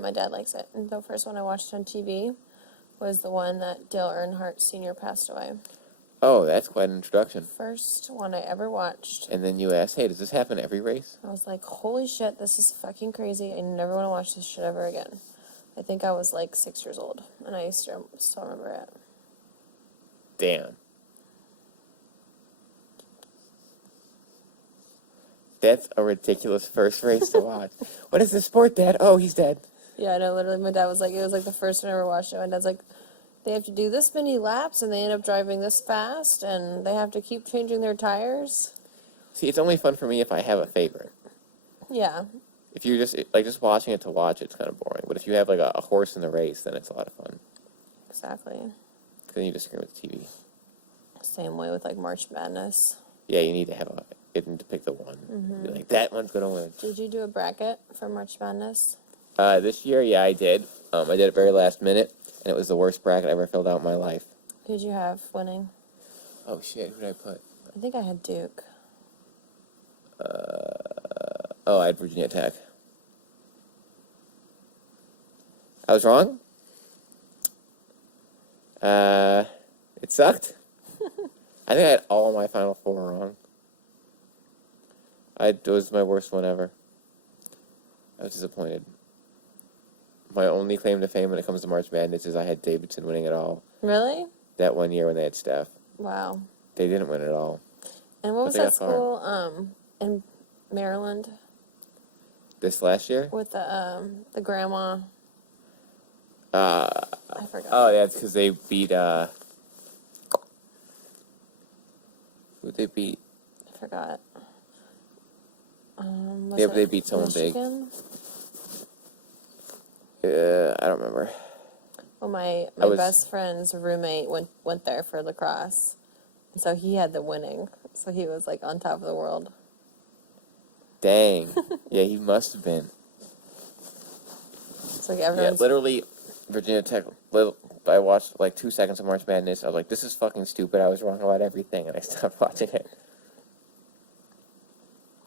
My dad likes it. And the first one I watched on TV was the one that Dale Earnhardt Sr. passed away. Oh, that's quite an introduction. First one I ever watched. And then you asked, hey, does this happen every race? I was like, holy shit, this is fucking crazy. I never want to watch this shit ever again. I think I was like 6 years old, and I still remember it. Damn. That's a ridiculous first race to watch. What is the sport, Dad? Oh, he's dead. Yeah, I know, literally, my dad was like, it was like the first one I ever watched it. My dad's like, they have to do this many laps, and they end up driving this fast, and they have to keep changing their tires. See, it's only fun for me if I have a favorite. Yeah. If you're just watching it to watch, it's kind of boring. But if you have like a horse in the race, then it's a lot of fun. Exactly. Then you just scream at the TV. Same way with like March Madness. Yeah, you need to have get them to pick the one. Be like, that one's gonna win. Did you do a bracket for March Madness? This year, yeah, I did. I did it very last minute, and it was the worst bracket I ever filled out in my life. Who did you have winning? Oh shit, who did I put? I think I had Duke. I had Virginia Tech. I was wrong? It sucked. I think I had all my Final Four wrong. It was my worst one ever. I was disappointed. My only claim to fame when it comes to March Madness is I had Davidson winning it all. Really? That one year when they had Steph. Wow. They didn't win it all. And what was But they that got far. school in Maryland This last year? with the grandma? I forgot. Oh, yeah, it's because they beat, who'd they beat? I forgot. Was Yeah, but they it beat someone big. Michigan? I don't remember. Well, my best friend's roommate went there for lacrosse, and so he had the winning. So he was like on top of the world. Dang. Yeah, he must have been. It's like Yeah, everyone's. literally, Virginia Tech, I watched like 2 seconds of March Madness. I was like, this is fucking stupid. I was wrong about everything, and I stopped watching it.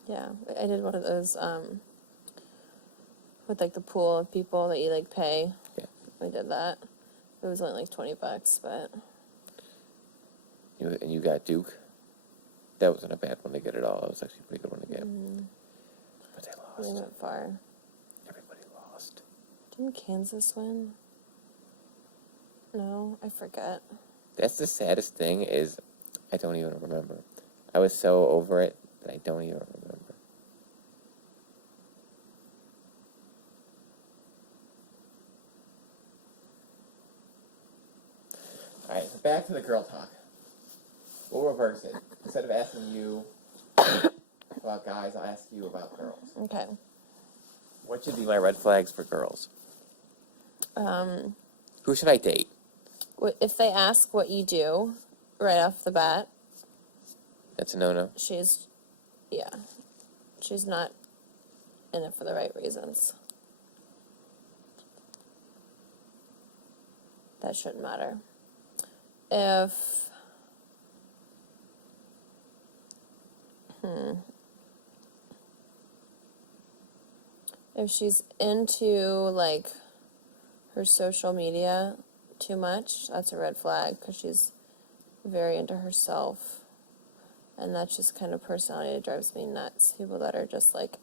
Yeah, I did one of those with like the pool of people that you like pay. Yeah. We did that. It was only like $20, but And you got Duke. That wasn't a bad one to get at all. That was actually a pretty good one to get. But they we lost. went far. Everybody lost. Didn't Kansas win? No, I forget. That's the saddest thing is I don't even remember. I was so over it that I don't even remember. Alright, so back to the girl talk. We'll reverse it. Instead of asking you about guys, I'll ask you about girls. Okay. What should be my red flags for girls? Who should I date? If they ask what you do right off the bat, That's a no-no. she's not in it for the right reasons. That shouldn't matter. If she's into like her social media too much, that's a red flag because she's very into herself. And that's just kind of personality that drives me nuts. People that are just like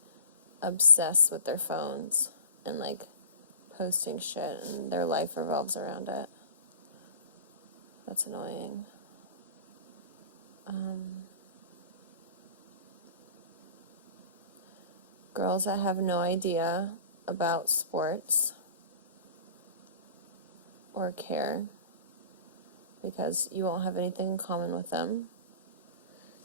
obsessed with their phones and like posting shit and their life revolves around it. That's annoying. Girls that have no idea about sports or care because you won't have anything in common with them.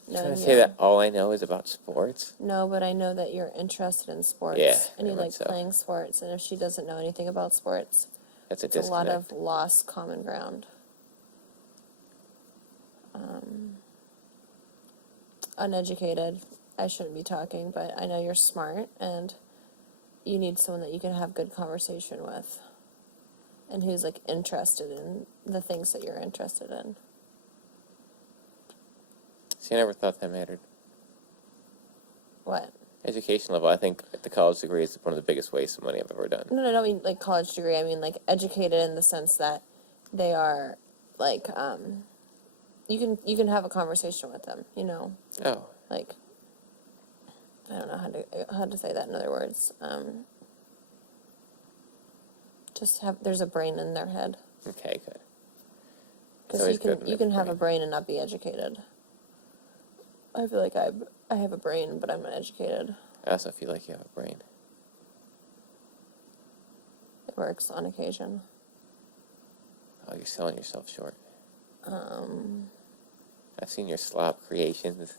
You're trying to Knowing say you- that all I know is about sports? No, but I know that you're interested in sports. Yeah, and you very like much so. playing sports. And if she doesn't know anything about sports, That's a it's a lot disconnect. of lost common ground. Uneducated. I shouldn't be talking, but I know you're smart and you need someone that you can have good conversation with and who's like interested in the things that you're interested in. See, I never thought that mattered. What? Education level, I think the college degree is one of the biggest wastes of money I've ever done. No, I don't mean like college degree. I mean like educated in the sense that they are like you can have a conversation with them, you know. Oh, Like I don't know how to say that in other words. Just have there's a brain in their head. okay, good. It's Because always good when you there's can have a brain. brain and not be educated. I feel like I have a brain, but I'm not educated. I also feel like you have a brain. It works on occasion. Oh, you're selling yourself short. I've seen your slop creations.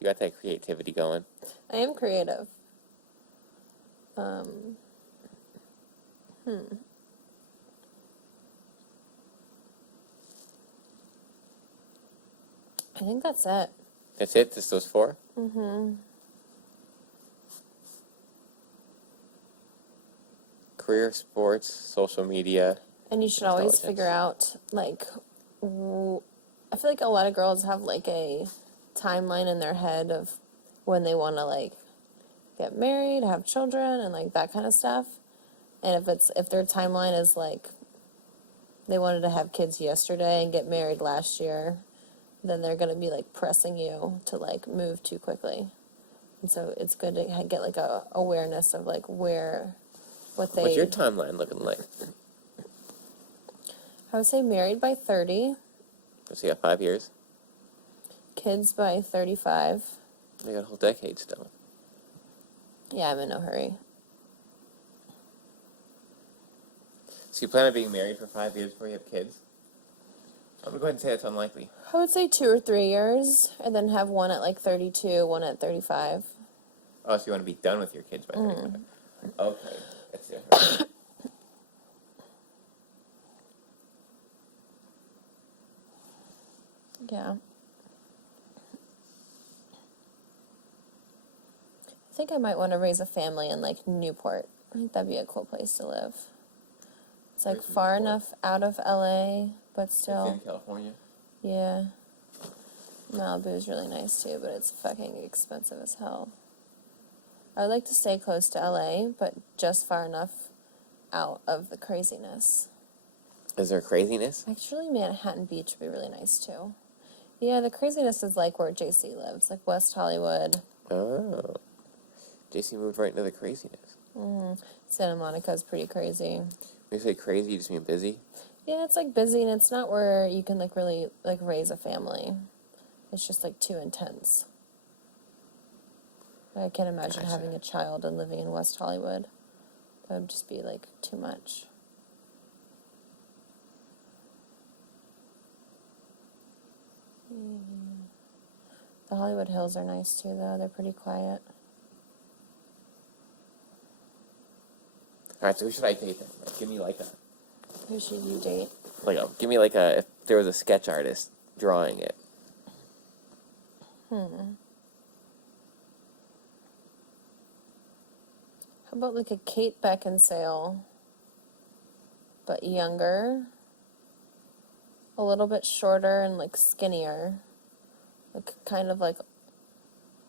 You got that creativity going. I am creative. I think that's it. That's it? Just those four? Career, sports, social media. And you should always Intelligence. figure out, like, I feel like a lot of girls have, like, a timeline in their head of when they want to, like, get married, have children, and, like, that kind of stuff. And if their timeline is, like, they wanted to have kids yesterday and get married last year, then they're going to be, like, pressing you to, like, move too quickly. And so it's good to get, like, a awareness of, like, what they... What's your timeline looking like? I would say married by 30, So you got 5 years? kids by 35. You got a whole decade still. Yeah, I'm in no hurry. So you plan on being married for 5 years before you have kids? I'm going to go ahead and say that's unlikely. I would say 2 or 3 years, and then have one at like 32, one at 35. Oh, so you want to be done with your kids by 35. Okay, that's different. Yeah. I think I might want to raise a family in like Newport. I think that'd be a cool place to live. It's like Where's far Newport? enough out of LA, but It's still, in California? yeah. Malibu is really nice too, but it's fucking expensive as hell. I would like to stay close to LA, but just far enough out of the craziness. Is there craziness? Actually, Manhattan Beach would be really nice too. Yeah, the craziness is like where JC lives, like West Hollywood. Oh. JC moved right into the craziness. Santa Monica's pretty crazy. When you say crazy, you just mean busy? Yeah, it's like busy, and it's not where you can like really like raise a family. It's just like too intense. I can't imagine Gotcha. having a child and living in West Hollywood. That would just be like too much. The Hollywood Hills are nice too, though. They're pretty quiet. Alright, so who should I date then? Like, give me like a... Who should you date? Give me like a... If there was a sketch artist drawing it. How about like a Kate Beckinsale, but younger, a little bit shorter and like skinnier, like kind of like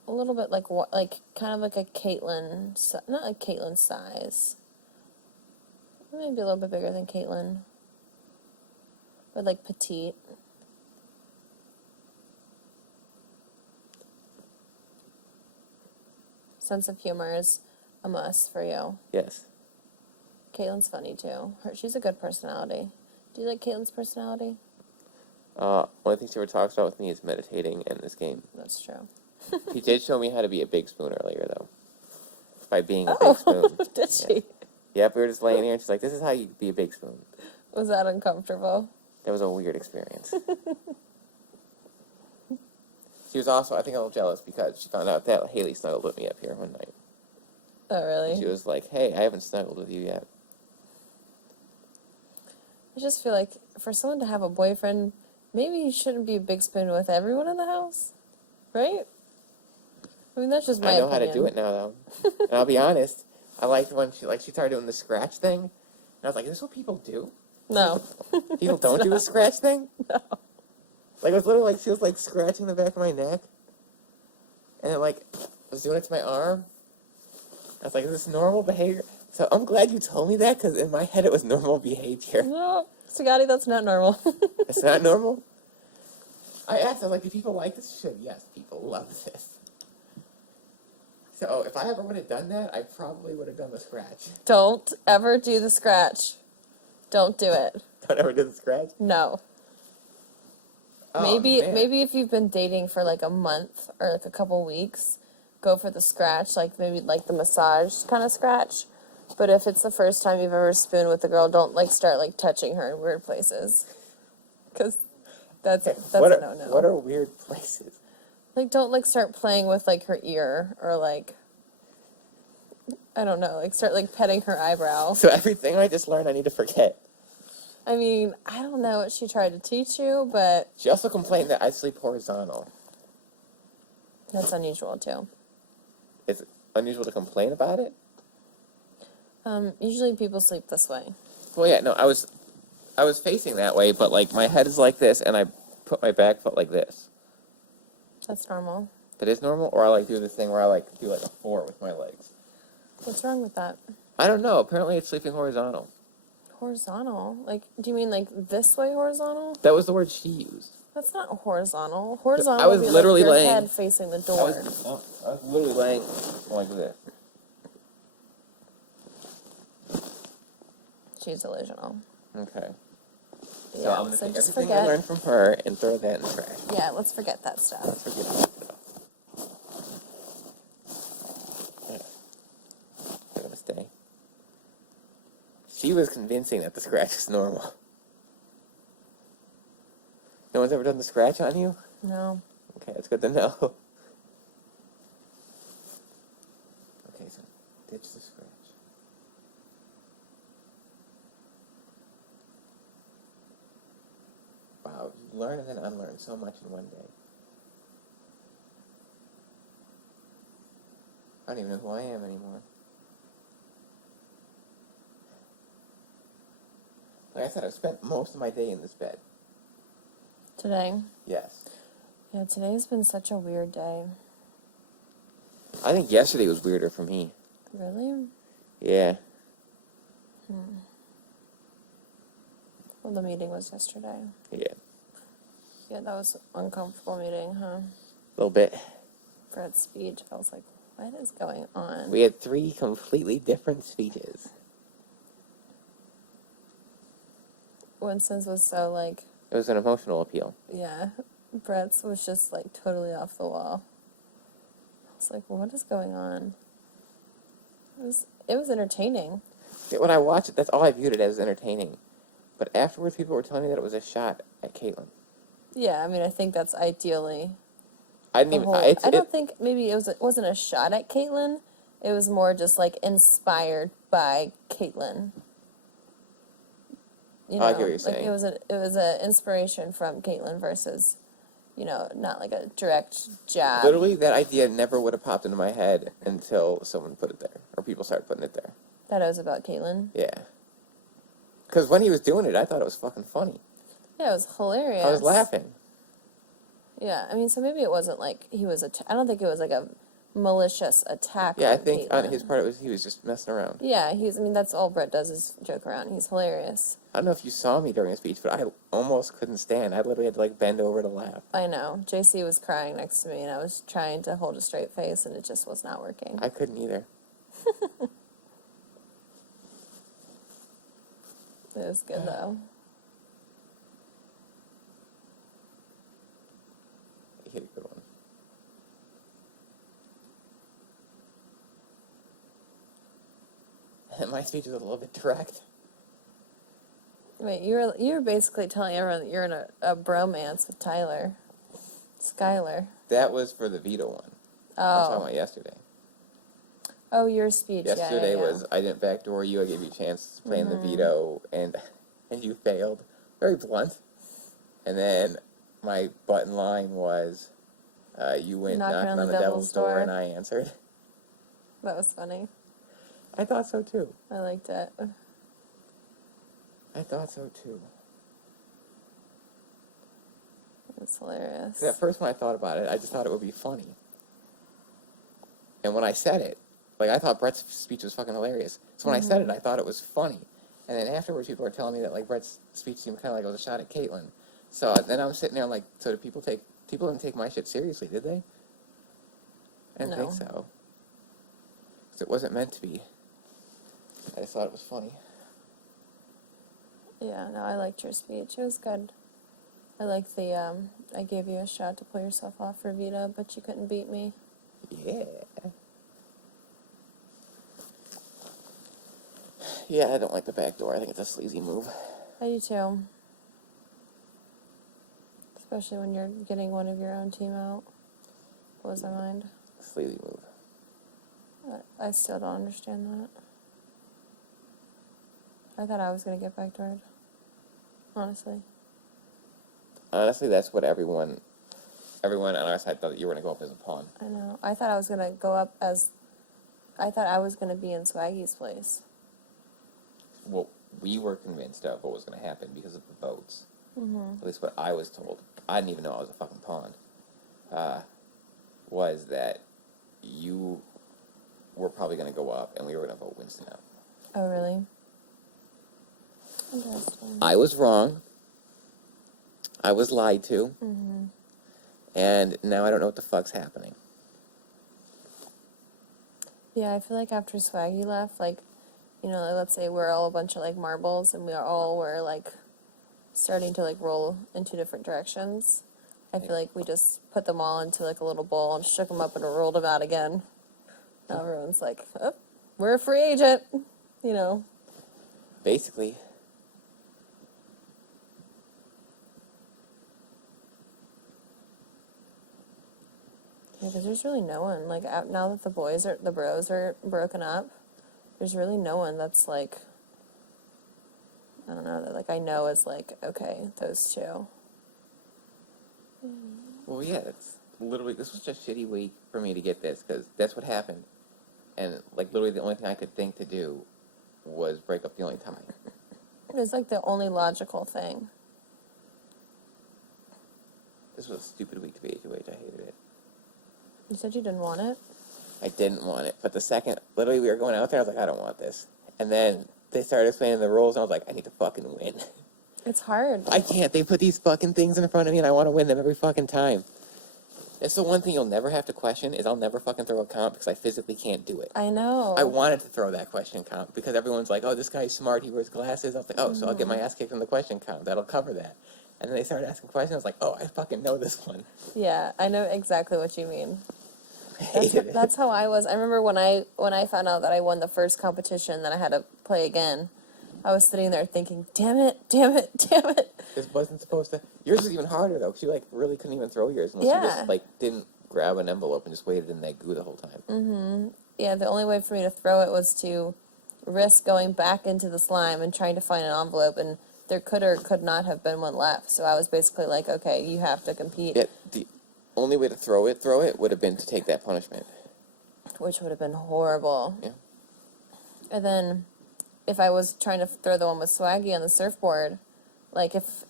a little bit like what, like kind of like a Caitlyn, not like Caitlyn's size, maybe a little bit bigger than Caitlyn, but like petite. Sense of humor is a must for you. Yes. Caitlin's funny too. She's a good personality. Do you like Caitlin's personality? Only thing she ever talks about with me is meditating and this game. That's true. She did show me how to be a big spoon earlier, though. By being a big spoon. Did she? Yep, we were just laying here, and she's like, this is how you be a big spoon. Was that uncomfortable? That was a weird experience. She was also, I think, a little jealous because she found out that Haley snuggled with me up here one night. Oh, really? She was like, hey, I haven't snuggled with you yet. I just feel like for someone to have a boyfriend, maybe you shouldn't be a big spoon with everyone in the house, right? I mean, that's just my I know opinion. how to do it now, though. And I'll be honest, I liked when she started doing the scratch thing, and I was like, is this what people do? No. People don't do the scratch thing? No. Like, it was literally like, she was, like, scratching the back of my neck, and then, like, was doing it to my arm. I was like, is this normal behavior? So I'm glad you told me that, because in my head it was normal behavior. No, Scottie, that's not normal. It's not normal? I asked, I was like, do people like this? She said, yes, people love this. So if I ever would have done that, I probably would have done the scratch. Don't ever do the scratch. Don't do it. Don't ever do the scratch? No. Oh, maybe man. maybe if you've been dating for like a month or like a couple weeks, go for the scratch, like maybe like the massage kind of scratch. But if it's the first time you've ever spooned with a girl, don't like start like touching her in weird places. Cuz that's what a are, no-no. What are weird places? Like don't like start playing with like her ear or like I don't know, like start like petting her eyebrow. So everything I just learned I need to forget. I mean, I don't know what she tried to teach you, but She also complained that I sleep horizontal. that's unusual too. It's unusual to complain about it? Usually people sleep this way. Well, yeah, no, I was facing that way, but like my head is like this, and I put my back foot like this. That's normal. That is normal, or I like do this thing where I like do like a 4 with my legs. What's wrong with that? I don't know. Apparently, it's sleeping horizontal. Horizontal? Like, do you mean like this way horizontal? That was the word she used. That's not horizontal. Horizontal I was would be literally like your laying- head facing the I door. was literally laying like this. She's delusional. Okay. So Yeah, I'm gonna so take just everything I forget. learned from her and throw that in the trash. Yeah, let's forget that stuff. Let's forget that stuff. Yeah. They're gonna stay. She was convincing that the scratch is normal. No one's ever done the scratch on you? No. Okay, that's good to know. Okay, so ditch the scratch. Wow, you learn and then unlearn so much in one day. I don't even know who I am anymore. Like I said, I've spent most of my day in this bed. Today? Yes. Yeah, today's been such a weird day. I think yesterday was weirder for me. Really? Yeah. Well, the meeting was yesterday. Yeah. Yeah, that was an uncomfortable meeting, huh? A little bit. Brett's speech, I was like, what is going on? We had 3 completely different speeches. Winston's was so, like, It was an emotional appeal. yeah. Brett's was just, like, totally off the wall. I was like, what is going on? It was entertaining. Yeah, when I watched it, that's all I viewed it as entertaining. But afterwards, people were telling me that it was a shot at Caitlyn. Yeah, I mean, I think that's ideally I didn't the even. whole. It's, I don't think maybe it wasn't a shot at Caitlyn. It was more just like inspired by Caitlyn. You know, I get what you're like saying. it was a inspiration from Caitlyn versus, not like a direct jab. Literally, that idea never would have popped into my head until someone put it there, or people started putting it there. That it was about Caitlyn. Yeah. Because when he was doing it, I thought it was fucking funny. Yeah, it was hilarious. I was laughing. Yeah, I mean, so maybe it wasn't like he was. I don't think it was like a malicious attack. Yeah, I on think on Caitlyn. his part, he was just messing around. Yeah, I mean, that's all Brett does is joke around. He's hilarious. I don't know if you saw me during a speech, but I almost couldn't stand. I literally had to bend over to laugh. I know. JC was crying next to me, and I was trying to hold a straight face, and it just was not working. I couldn't either. It was good, though. He hit a good one. And my speech was a little bit direct. Wait, you were basically telling everyone that you're in a bromance with Tyler. Skylar. That was for the veto one. I'm talking Oh. about yesterday. Oh, your speech. Yesterday yeah. was I didn't backdoor you. I gave you a chance to play in the veto, and you failed. Very blunt. And then my button line was, you went knocking on the devil's door, and I answered. That was funny. I thought so too. I liked it. I thought so too. It's hilarious. At first, when I thought about it, I just thought it would be funny. And when I said it, I thought Brett's speech was fucking hilarious. So when I said it, I thought it was funny. And then afterwards, people were telling me that Brett's speech seemed kind of like it was a shot at Caitlyn. So then I'm sitting there so did people didn't take my shit seriously, did they? I didn't think No. so. Because it wasn't meant to be. I just thought it was funny. Yeah, no, I liked your speech. It was good. I like the, I gave you a shot to pull yourself off for veto, but you couldn't beat me. Yeah. Yeah, I don't like the back door. I think it's a sleazy move. I do too. Especially when you're getting one of your own team out. Blows my mind. Sleazy move. I still don't understand that. I thought I was going to get backdoored. Honestly. Honestly, that's what everyone on our side thought that you were going to go up as a pawn. I know. I thought I was going to go up as... I thought I was going to be in Swaggy's place. What we were convinced of what was going to happen because of the votes, at least what I was told, I didn't even know I was a fucking pawn, was that you were probably going to go up and we were going to vote Winston out. Oh, really? Interesting. I was wrong. I was lied to. And now I don't know what the fuck's happening. Yeah, I feel like after Swaggy left, let's say we're all a bunch of, marbles, and we all were, starting to, roll in two different directions. I feel like we just put them all into, a little bowl and shook them up and rolled them out again. Now everyone's like, oh, we're a free agent, Basically. Yeah, because there's really no one, now that the bros are broken up, there's really no one that's, I don't know, that, I know is, okay, those two. Well, yeah, it's literally, this was just a shitty week for me to get this, because that's what happened. And, literally the only thing I could think to do was break up the only tie. It was, the only logical thing. This was a stupid week to be HOH. I hated it. You said you didn't want it? I didn't want it. But the second, literally, we were going out there, I was like, I don't want this. And then they started explaining the rules, and I was like, I need to fucking win. It's hard. I can't. They put these fucking things in front of me, and I want to win them every fucking time. That's the one thing you'll never have to question, is I'll never fucking throw a comp because I physically can't do it. I know. I wanted to throw that question comp because everyone's like, oh, this guy's smart, he wears glasses. I was like, oh, so I'll get my ass kicked in the question comp. That'll cover that. And then they started asking questions. I was like, oh, I fucking know this one. Yeah, I know exactly what you mean. I hated it. That's how I was. I remember when I found out that I won the first competition, that I had to play again. I was sitting there thinking, damn it, damn it, damn it. This wasn't supposed to. Yours was even harder though, because you like really couldn't even throw yours unless you Yeah. just like didn't grab an envelope and just waited in that goo the whole time. Yeah, the only way for me to throw it was to risk going back into the slime and trying to find an envelope, and there could or could not have been one left. So I was basically like, okay, you have to compete, Yeah, the only way to throw it would have been to take that punishment. which would have been horrible. Yeah. And then if I was trying to throw the one with Swaggy on the surfboard, like, if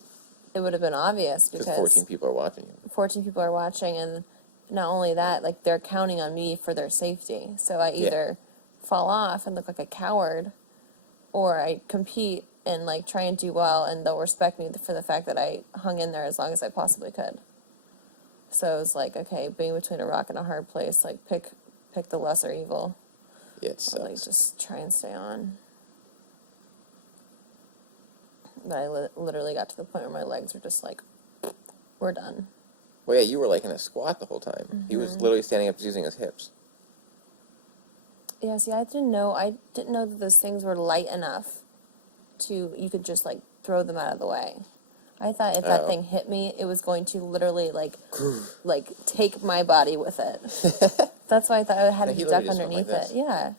it would have been obvious Because because 14 people are watching you. 14 people are watching, and not only that, like, they're counting on me for their safety. So I Yeah. either fall off and look like a coward, or I compete and like try and do well, and they'll respect me for the fact that I hung in there as long as I possibly could. So it was like, okay, being between a rock and a hard place, like pick the lesser evil. Yeah, it Or, like, sucks. just try and stay on. But I literally got to the point where my legs were just like, we're done. Well, yeah, you were like in a squat the whole time. He was literally standing up just using his hips. Yeah, see, I didn't know that those things were light enough you could just like throw them out of the way. I thought if that Oh. thing hit me, it was going to literally like take my body with it. That's why I thought I had No, to he duck literally just went underneath like it. this. Yeah,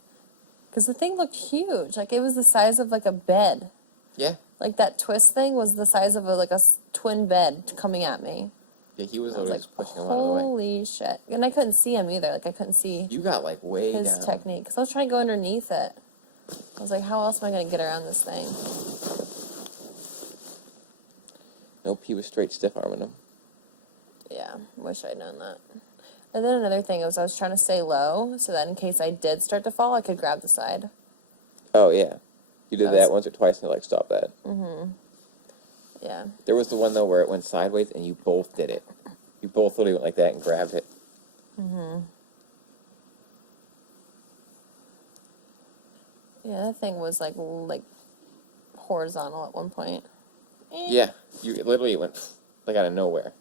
because the thing looked huge. Like, it was the size of like a bed. Yeah. Like, that twist thing was the size of a twin bed coming at me. Yeah, he was I was literally like, just pushing him out of the way. holy shit! And I couldn't see him either. Like, I couldn't see You got like way his down. technique because I was trying to go underneath it. I was like, how else am I going to get around this thing? Nope, he was straight stiff arming him. Yeah, wish I'd known that. And then another thing was I was trying to stay low so that in case I did start to fall, I could grab the side. Oh yeah, you did That that was- once or twice, and you're like, stop that. Yeah. There was the one though where it went sideways, and you both did it. You both literally went like that and grabbed it. Yeah, that thing was like horizontal at one point. Yeah, you literally went like out of nowhere.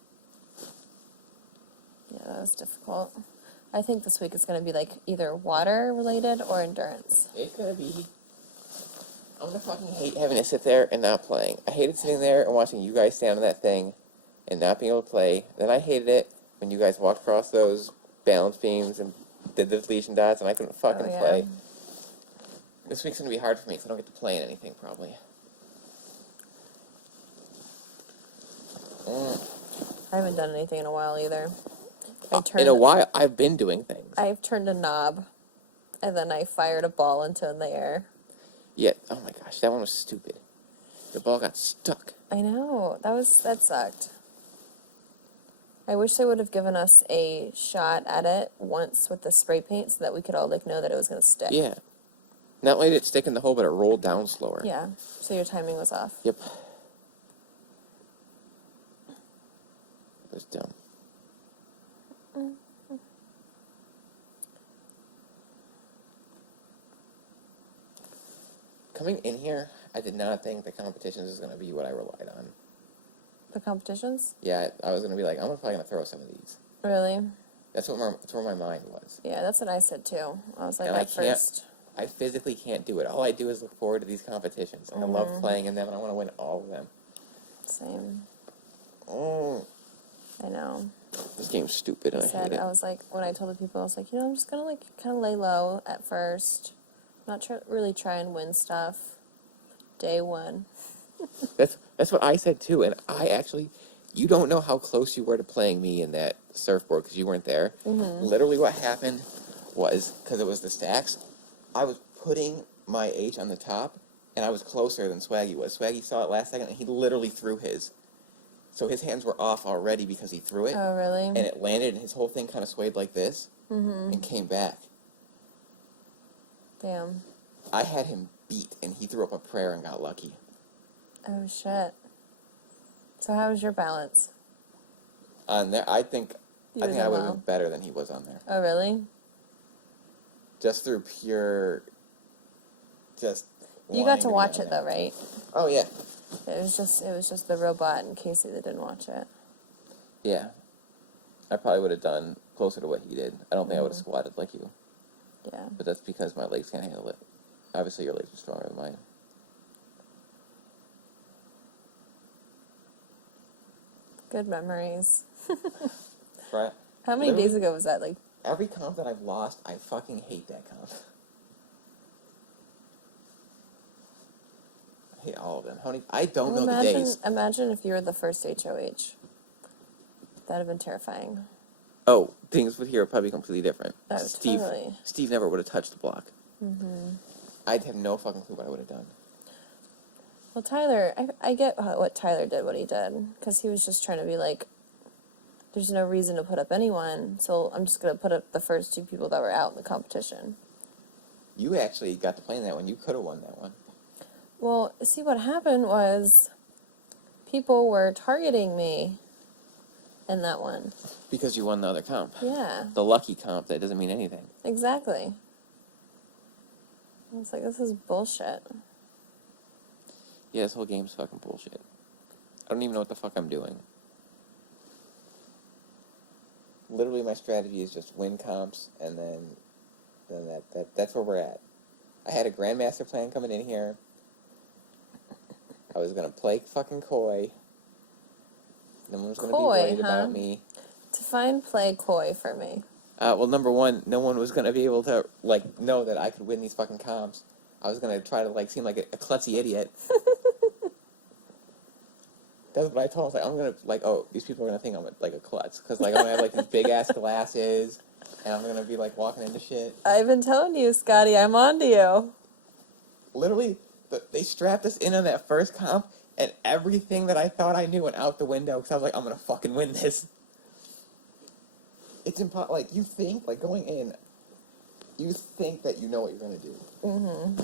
Yeah, that was difficult. I think this week is going to be like either water related or endurance. It's gonna be. I'm gonna fucking hate having to sit there and not playing. I hated sitting there and watching you guys stand on that thing and not being able to play. Then I hated it when you guys walked across those balance beams and did the deletion dots and I couldn't fucking Oh, yeah. play. This week's gonna be hard for me because I don't get to play in anything probably. I haven't done anything in a while either. In a while, I've been doing things. I've turned a knob, and then I fired a ball into the air. Yeah. Oh my gosh, that one was stupid. The ball got stuck. I know, that sucked. I wish they would have given us a shot at it once with the spray paint so that we could all like know that it was going to stick. Yeah. Not only did it stick in the hole, but it rolled down slower. Yeah, so your timing was off. Yep. It was dumb. Coming in here, I did not think the competitions was going to be what I relied on. The competitions? Yeah, I was going to be like, I'm probably going to throw some of these. Really? That's where my mind was. Yeah, that's what I said too. I was like, And I at can't- first. I physically can't do it. All I do is look forward to these competitions. I love playing in them, and I want to win all of them. Same. Mm, I know. this game's stupid, and I hate it. I was like, when I told the people, I was like, I'm just gonna like kind of lay low at first, not really try and win stuff. Day one. That's what I said too, and I actually, you don't know how close you were to playing me in that surfboard because you weren't there. Literally, what happened was because it was the stacks, I was putting my H on the top, and I was closer than Swaggy was. Swaggy saw it last second, and he literally threw his. So his hands were off already because he threw it, Oh, really? and it landed, and his whole thing kind of swayed like this, and came back. Damn. I had him beat, and he threw up a prayer and got lucky. Oh, shit. So how was your balance? On there, I think You I were think I doing would have well. been better than he was on there. Oh, really? Just through pure, just. You got wanting to be watch on it, there. though, right? Oh yeah, It was just the robot and Casey that didn't watch it. yeah. I probably would have done closer to what he did. I don't think I would have Mm-hmm. squatted like you, Yeah. but that's because my legs can't handle it. Obviously, your legs are stronger than mine. Good memories. Right? How many Literally- days ago was that? Like, Every comp that I've lost, I fucking hate that comp. I hate all of them. How many? I don't know the days. Imagine if you were the first HOH. That'd have been terrifying. Oh, things would here would probably be completely different. Oh, totally. Steve never would have touched the block. Mm-hmm. I'd have no fucking clue what I would have done. Well, Tyler, I get what Tyler did, what he did, because he was just trying to be like, there's no reason to put up anyone, so I'm just going to put up the first two people that were out in the competition. You actually got to play in that one. You could have won that one. Well, see, what happened was people were targeting me in that one. Because you won the other comp. Yeah, The lucky comp that doesn't mean anything. exactly. I was like, this is bullshit. Yeah, this whole game's fucking bullshit. I don't even know what the fuck I'm doing. Literally, my strategy is just win comps, and then that's where we're at. I had a Grandmaster plan coming in here. I was gonna play fucking coy. No one was gonna Coy, be worried huh? about me. Define play coy for me. Well, number one, no one was gonna be able to know that I could win these fucking comps. I was gonna try to seem like a klutzy idiot. That's what I told him. I was I'm gonna these people are gonna think I'm a klutz because I'm gonna have these big ass glasses, and I'm gonna be walking into shit. I've been telling you, Scotty, I'm on to you. Literally, they strapped us in on that first comp, and everything that I thought I knew went out the window because I was like, I'm gonna fucking win this. It's impossible. You think going in, you think that you know what you're gonna do. Mm-hmm.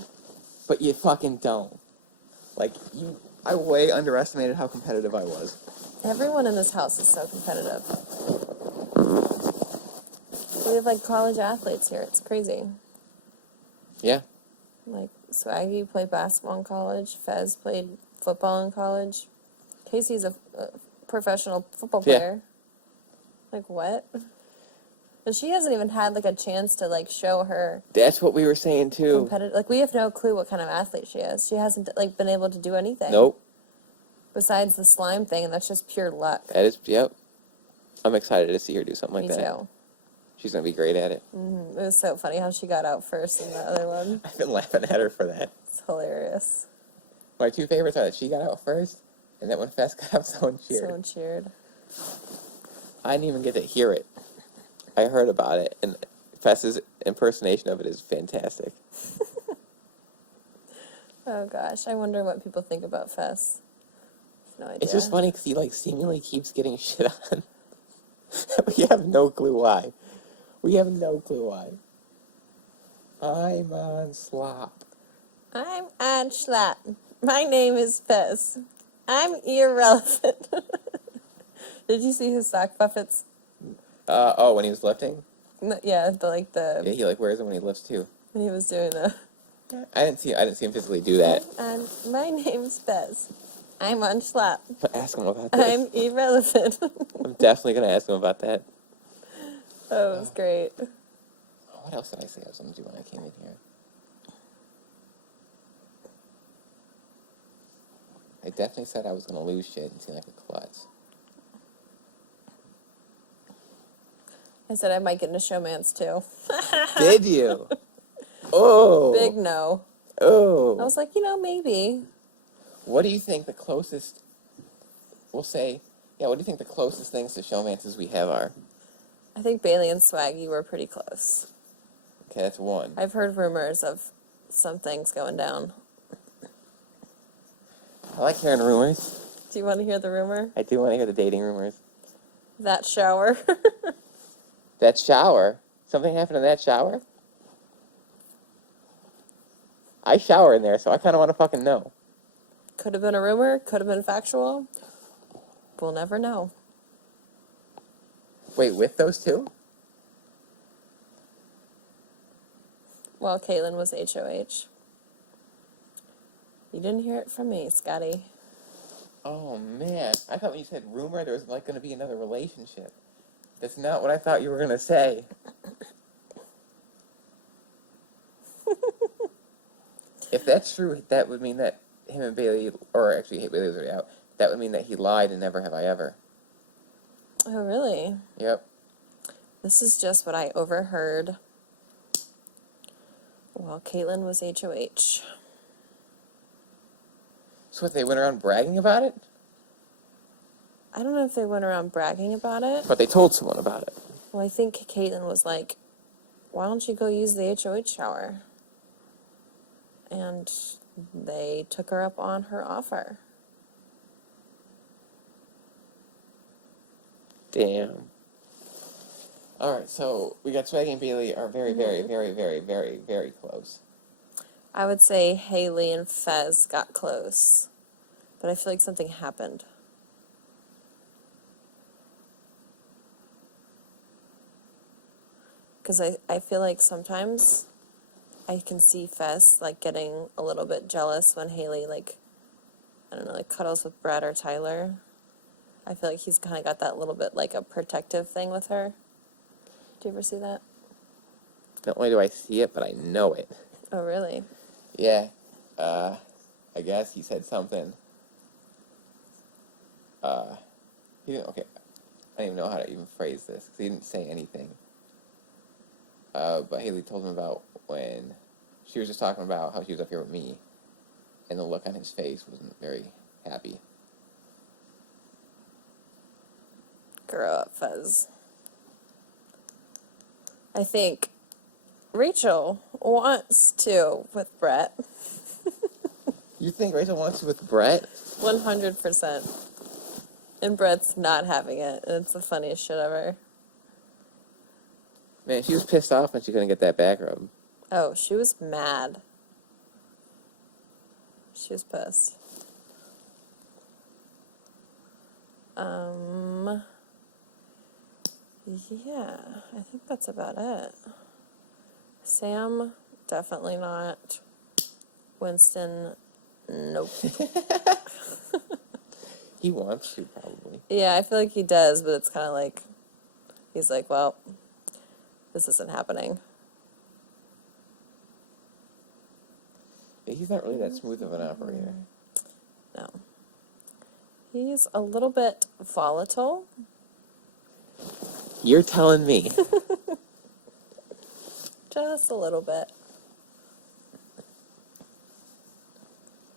But you fucking don't. I way underestimated how competitive I was. Everyone in this house is so competitive. We have college athletes here. It's crazy. Yeah. Swaggy played basketball in college. Fez played football in college. Casey's a professional football Yeah. player. What? And she hasn't even had a chance to show her That's what we were saying too. competitive. We have no clue what kind of athlete she is. She hasn't been able to do anything. Nope. Besides the slime thing, and that's just pure luck. That is, yep. I'm excited to see her do something like Me that. too. She's gonna be great at it. Mm-hmm. It was so funny how she got out first in the other one. I've been laughing at her for that. It's hilarious. My two favorites are that she got out first, and that when Fess got out, someone cheered. Someone cheered. I didn't even get to hear it. I heard about it, and Fess's impersonation of it is fantastic. Oh gosh, I wonder what people think about Fess. No idea. It's just funny because he seemingly keeps getting shit on. We have no clue why. We have no clue why. I'm on slop. I'm on Schlatt. My name is Fess. I'm irrelevant. Did you see his sock puppets? When he was lifting? Yeah, the Yeah, he wears them when he lifts too. when he was doing the. I didn't see him physically do that. And my name's Fess. I'm on Schlatt. Ask him about this. I'm irrelevant. I'm definitely gonna ask him about that. Oh, it was great. What else did I say I was gonna do when I came in here? I definitely said I was gonna lose shit and seem like a klutz. I said I might get into showmance too. Did you? Oh. Big no. Oh. I was like, maybe. What do you think the closest? What do you think the closest things to showmances we have are? I think Bailey and Swaggy were pretty close. Okay, that's one. I've heard rumors of some things going down. I like hearing rumors. Do you want to hear the rumor? I do want to hear the dating rumors. That shower. That shower? Something happened in that shower? I shower in there, so I kind of want to fucking know. Could have been a rumor, could have been factual. We'll never know. Wait, with those two? Well, Caitlyn was HOH. You didn't hear it from me, Scotty. Oh, man. I thought when you said rumor, there was, like, going to be another relationship. That's not what I thought you were going to say. If that's true, that would mean that him and Bailey, or actually, Bailey was already out, that would mean that he lied and never have I ever. Oh, really? Yep. This is just what I overheard while Caitlyn was HOH. So what, they went around bragging about it? I don't know if they went around bragging about it. But they told someone about it. Well, I think Caitlyn was like, why don't you go use the HOH shower? And they took her up on her offer. Damn. Alright, so we got Swaggy and Bailey are very, very, very, very, very, very close. I would say Haley and Fez got close. But I feel like something happened. Because I feel like sometimes I can see Fez, like, getting a little bit jealous when Haley, like, I don't know, like, cuddles with Brad or Tyler. I feel like he's kind of got that little bit, like, a protective thing with her. Do you ever see that? Not only do I see it, but I know it. Oh, really? Yeah. I guess he said something. He didn't, okay. I don't even know how to even phrase this, because he didn't say anything. But Haley told him about when she was just talking about how she was up here with me, and the look on his face wasn't very happy. Grow up, Fez. I think Rachel wants to with Brett. You think Rachel wants to with Brett? 100%. And Brett's not having it. And it's the funniest shit ever. Man, she was pissed off when she couldn't get that back rub. Oh, she was mad. She was pissed. Yeah, I think that's about it. Sam, definitely not. Winston, nope. He wants to, probably. Yeah, I feel like he does, but it's kind of like, he's like, well, this isn't happening. He's not really that smooth of an operator. No. He's a little bit volatile. You're telling me. Just a little bit.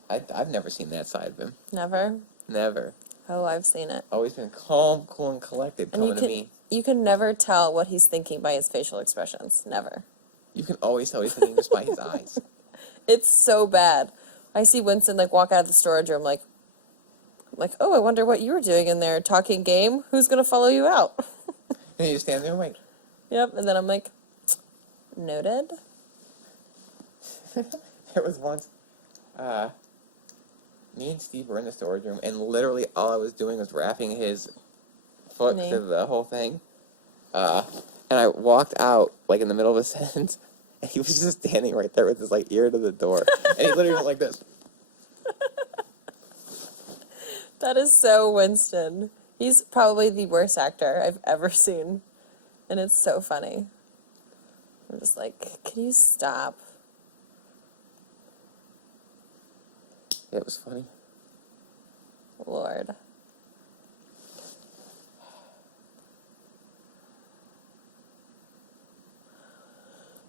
I've never seen that side of him. Never? Never. Oh, I've seen it. Always been calm, cool, and collected And coming to me. you can never tell what he's thinking by his facial expressions. Never. You can always tell he's thinking just by his eyes. It's so bad. I see Winston like walk out of the storage room like, oh, I wonder what you were doing in there. Talking game? Who's going to follow you out? And you just stand there and wait. Yep. And then I'm like, noted. There was once, me and Steve were in the storage room, and literally all I was doing was wrapping his foot Me. to the whole thing. And I walked out, like, in the middle of a sentence, and he was just standing right there with his, like, ear to the door. And he literally went like this. That is so Winston. He's probably the worst actor I've ever seen. And it's so funny. I'm just like, can you stop? Yeah, it was funny. Lord.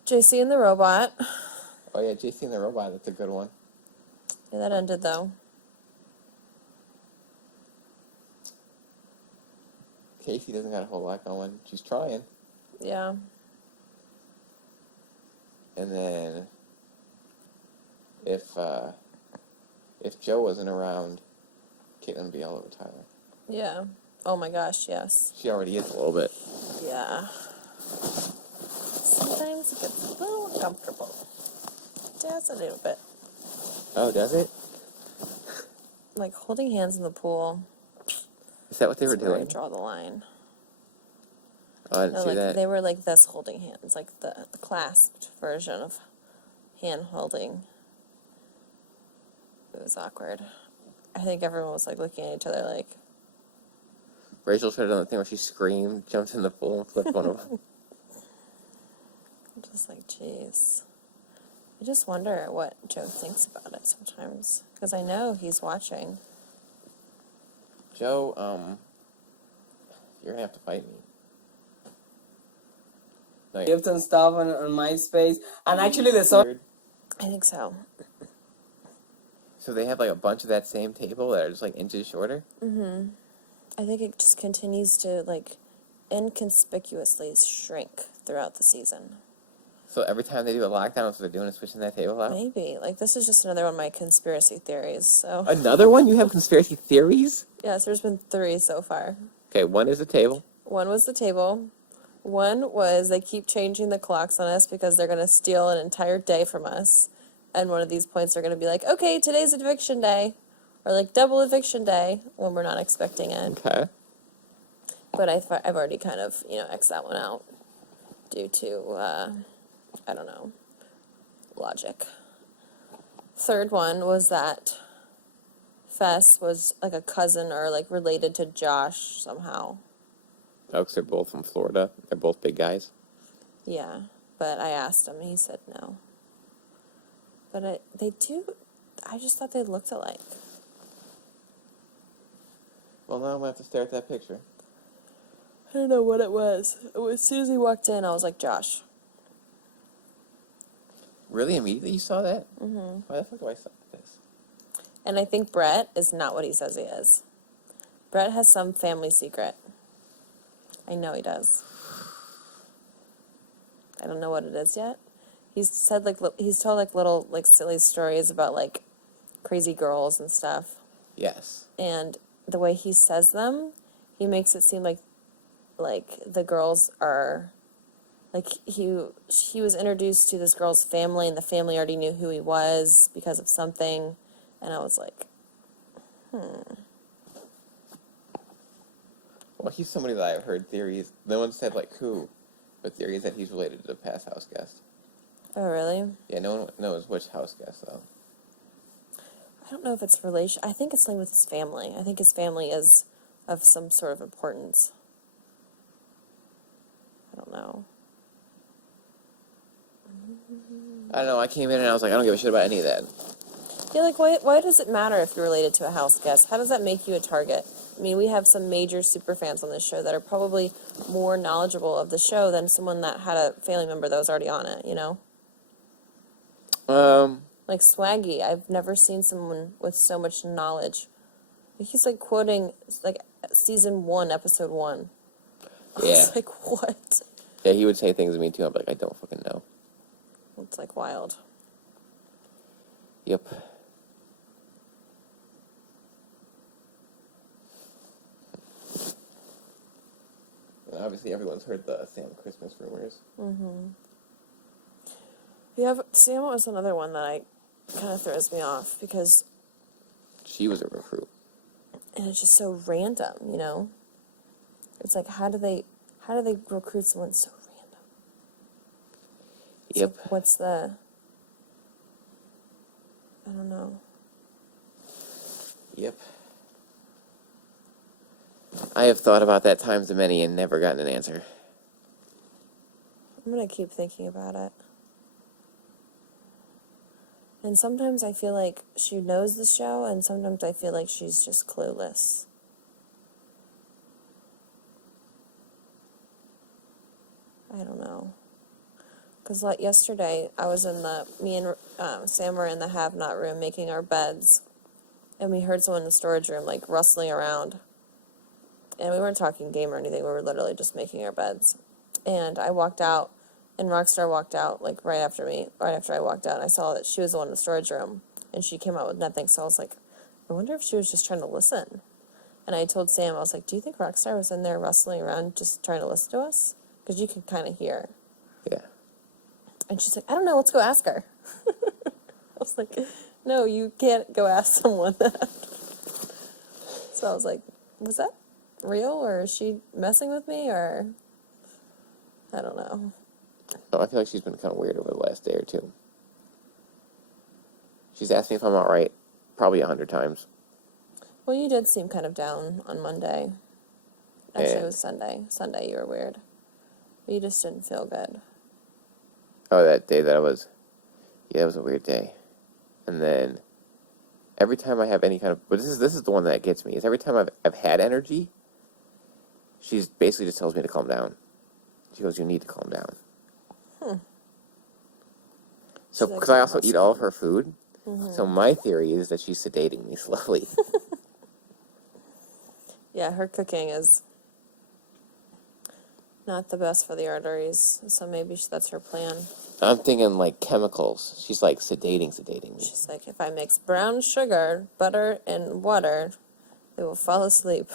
JC and the Robot. Oh, yeah, JC and the Robot, that's a good one. Yeah, that ended though. Casey doesn't got a whole lot going. She's trying. Yeah. And then, if Joe wasn't around, Caitlyn would be all over Tyler. Yeah. Oh my gosh, yes. She already is a little bit. Yeah. Sometimes it gets a little uncomfortable. Just a little bit. Oh, does it? Like holding hands in the pool. Is that what they were That's where I doing? draw the line. Oh, I didn't No, see like that. they were like this holding hands, like the clasped version of hand holding. It was awkward. I think everyone was like looking at each other like, Rachel should have done the thing where she screamed, jumped in the pool, and flipped one of them. I'm just like, jeez. I just wonder what Joe thinks about it sometimes. Because I know he's watching. Joe, you're gonna have to fight me. No, Gift and stuff on MySpace. And actually, the song. weird. I think so. So they have like a bunch of that same table that are just like inches shorter? I think it just continues to like inconspicuously shrink throughout the season. So every time they do a lockdown, that's what they're doing is switching that table out? Maybe. Like, this is just another one of my conspiracy theories. So, Another one? You have conspiracy theories? yes, there's been 3 so far. Okay, one is the table. One was the table. One was they keep changing the clocks on us because they're going to steal an entire day from us. And one of these points they're going to be like, okay, today's eviction day. Or like double eviction day when we're not expecting it. Okay. But I've already kind of, X'd that one out due to, I don't know, logic. Third one was that Fess was like a cousin or like related to Josh somehow. Oh, 'cause they're both from Florida. They're both big guys. Yeah, but I asked him and he said no. But I just thought they looked alike. Well, now I'm gonna have to stare at that picture. I don't know what it was. As soon as he walked in, I was like, Josh. Really? Immediately you saw that? Mm-hmm. Why the fuck do I saw this? And I think Brett is not what he says he is. Brett has some family secret. I know he does. I don't know what it is yet. He's said he's told like little like silly stories about like crazy girls and stuff. Yes. And the way he says them, he makes it seem like the girls are like he was introduced to this girl's family and the family already knew who he was because of something, and I was like, Well, he's somebody that I've heard theories. No one said like who, but theories that he's related to the past house guest. oh really? Yeah, no one knows which house guest though. I don't know if it's relation. I think it's something with his family. I think his family is of some sort of importance. I don't know. I don't know. I came in and I was like, I don't give a shit about any of that. Yeah, like why does it matter if you're related to a house guest? How does that make you a target? I mean, we have some major super fans on this show that are probably more knowledgeable of the show than someone that had a family member that was already on it, Like Swaggy, I've never seen someone with so much knowledge. He's like quoting like season 1, episode 1. Yeah. It's like, what? Yeah, he would say things to me too. I'm like, I don't fucking know. It's like wild. Yep. And obviously, everyone's heard the Sam Christmas rumors. Yeah, but Sam was another one that I kind of throws me off because She was a recruit. and it's just so random. It's like how do they recruit someone so random? It's Yep. like, what's the I don't know. Yep. I have thought about that times a many and never gotten an answer. I'm gonna keep thinking about it. And sometimes I feel like she knows the show, and sometimes I feel like she's just clueless. I don't know. Because like yesterday, I was me and Sam were in the have-not room making our beds, and we heard someone in the storage room like rustling around. And we weren't talking game or anything, we were literally just making our beds. And I walked out, and Rockstar walked out like right after I walked out, and I saw that she was the one in the storage room, and she came out with nothing, so I was like, I wonder if she was just trying to listen. And I told Sam, I was like, do you think Rockstar was in there rustling around just trying to listen to us? Because you could kind of hear. Yeah. And she's like, I don't know, let's go ask her. I was like, No, you can't go ask someone that. So I was like, was that real, or is she messing with me, or I don't know. Oh, I feel like she's been kind of weird over the last day or two. She's asked me if I'm all right probably 100 times. Well, you did seem kind of down on Monday. Actually, Yeah. it was Sunday. Sunday, you were weird. But you just didn't feel good. Oh, that day that I was... Yeah, it was a weird day. And then every time I have any kind of... But this is the one that gets me. Is every time I've had energy, she's basically just tells me to calm down. She goes, you need to calm down. So, She's like, because I "You also must eat all of her food, so my theory is that she's sedating me slowly. Yeah, her cooking is not the best for the arteries, so maybe that's her plan. I'm thinking like chemicals. She's like sedating me. She's like, if I mix brown sugar, butter, and water, they will fall asleep.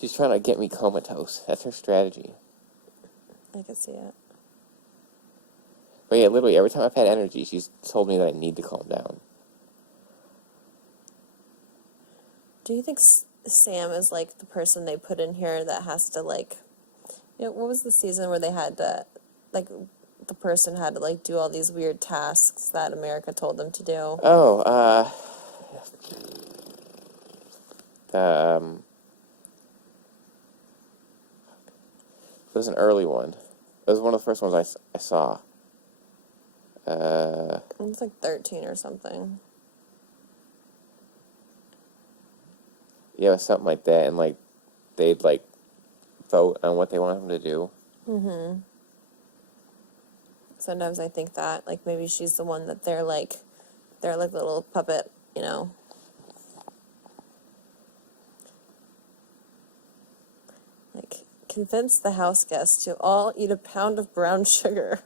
She's trying to get me comatose. That's her strategy. I can see it. But yeah, literally every time I've had energy, she's told me that I need to calm down. Do you think Sam is like the person they put in here that has to like, what was the season where they had to, like, the person had to like do all these weird tasks that America told them to do? Oh, it was an early one. It was one of the first ones I saw. It was like 13 or something. Yeah, it was something like that, and like they'd like vote on what they want them to do. Sometimes I think that, like, maybe she's the one that they're like little puppet, Like, convince the house guests to all eat a pound of brown sugar.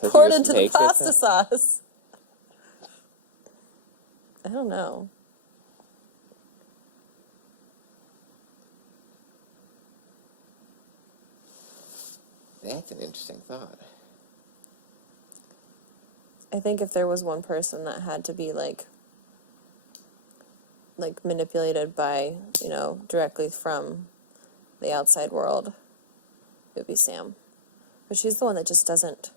So she Poured just into the makes it pasta then? sauce. I don't know. That's an interesting thought. I think if there was one person that had to be like manipulated by, directly from the outside world, it would be Sam. But she's the one that just doesn't,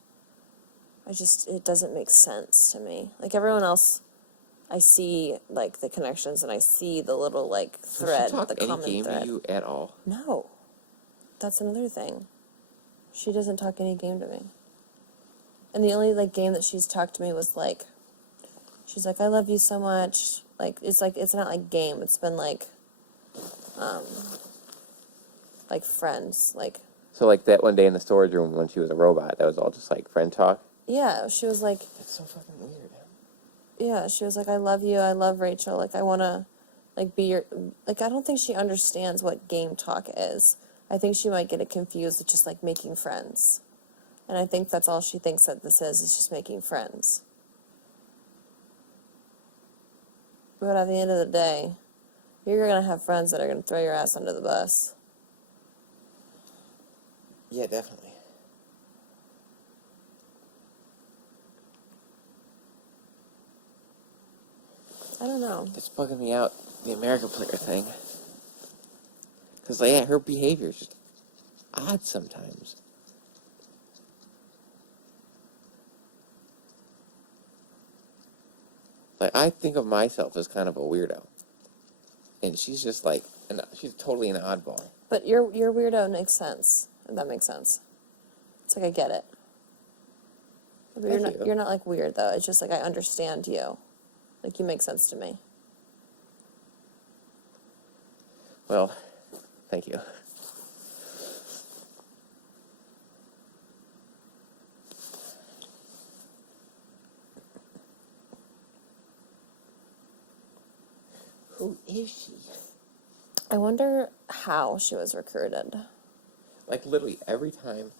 it doesn't make sense to me. Like, everyone else, I see, like, the connections, and I see the little, like, thread, Does she talk the any common game thread. to you at all? No. That's another thing. She doesn't talk any game to me. And the only, like, game that she's talked to me was, like, she's like, I love you so much. Like, it's not, like, game. It's been, like friends. Like, So like that one day in the storage room when she was a robot, that was all just like friend talk? yeah, she was like, That's so fucking weird. yeah, she was like, I love you. I love Rachel. Like, I want to, like, be your, like, I don't think she understands what game talk is. I think she might get it confused with just, like, making friends. And I think that's all she thinks that this is just making friends. But at the end of the day, you're going to have friends that are going to throw your ass under the bus. Yeah, definitely. I don't know. It's bugging me out, the America player thing. Because, like, yeah, her behavior is just odd sometimes. Like, I think of myself as kind of a weirdo. And she's just like, she's totally an oddball. But your weirdo makes sense. If that makes sense. It's like, I get it. But Thank you. you're not like weird though. It's just like, I understand you. Like, you make sense to me. Well, thank you. Who is she? I wonder how she was recruited. Like, literally every time,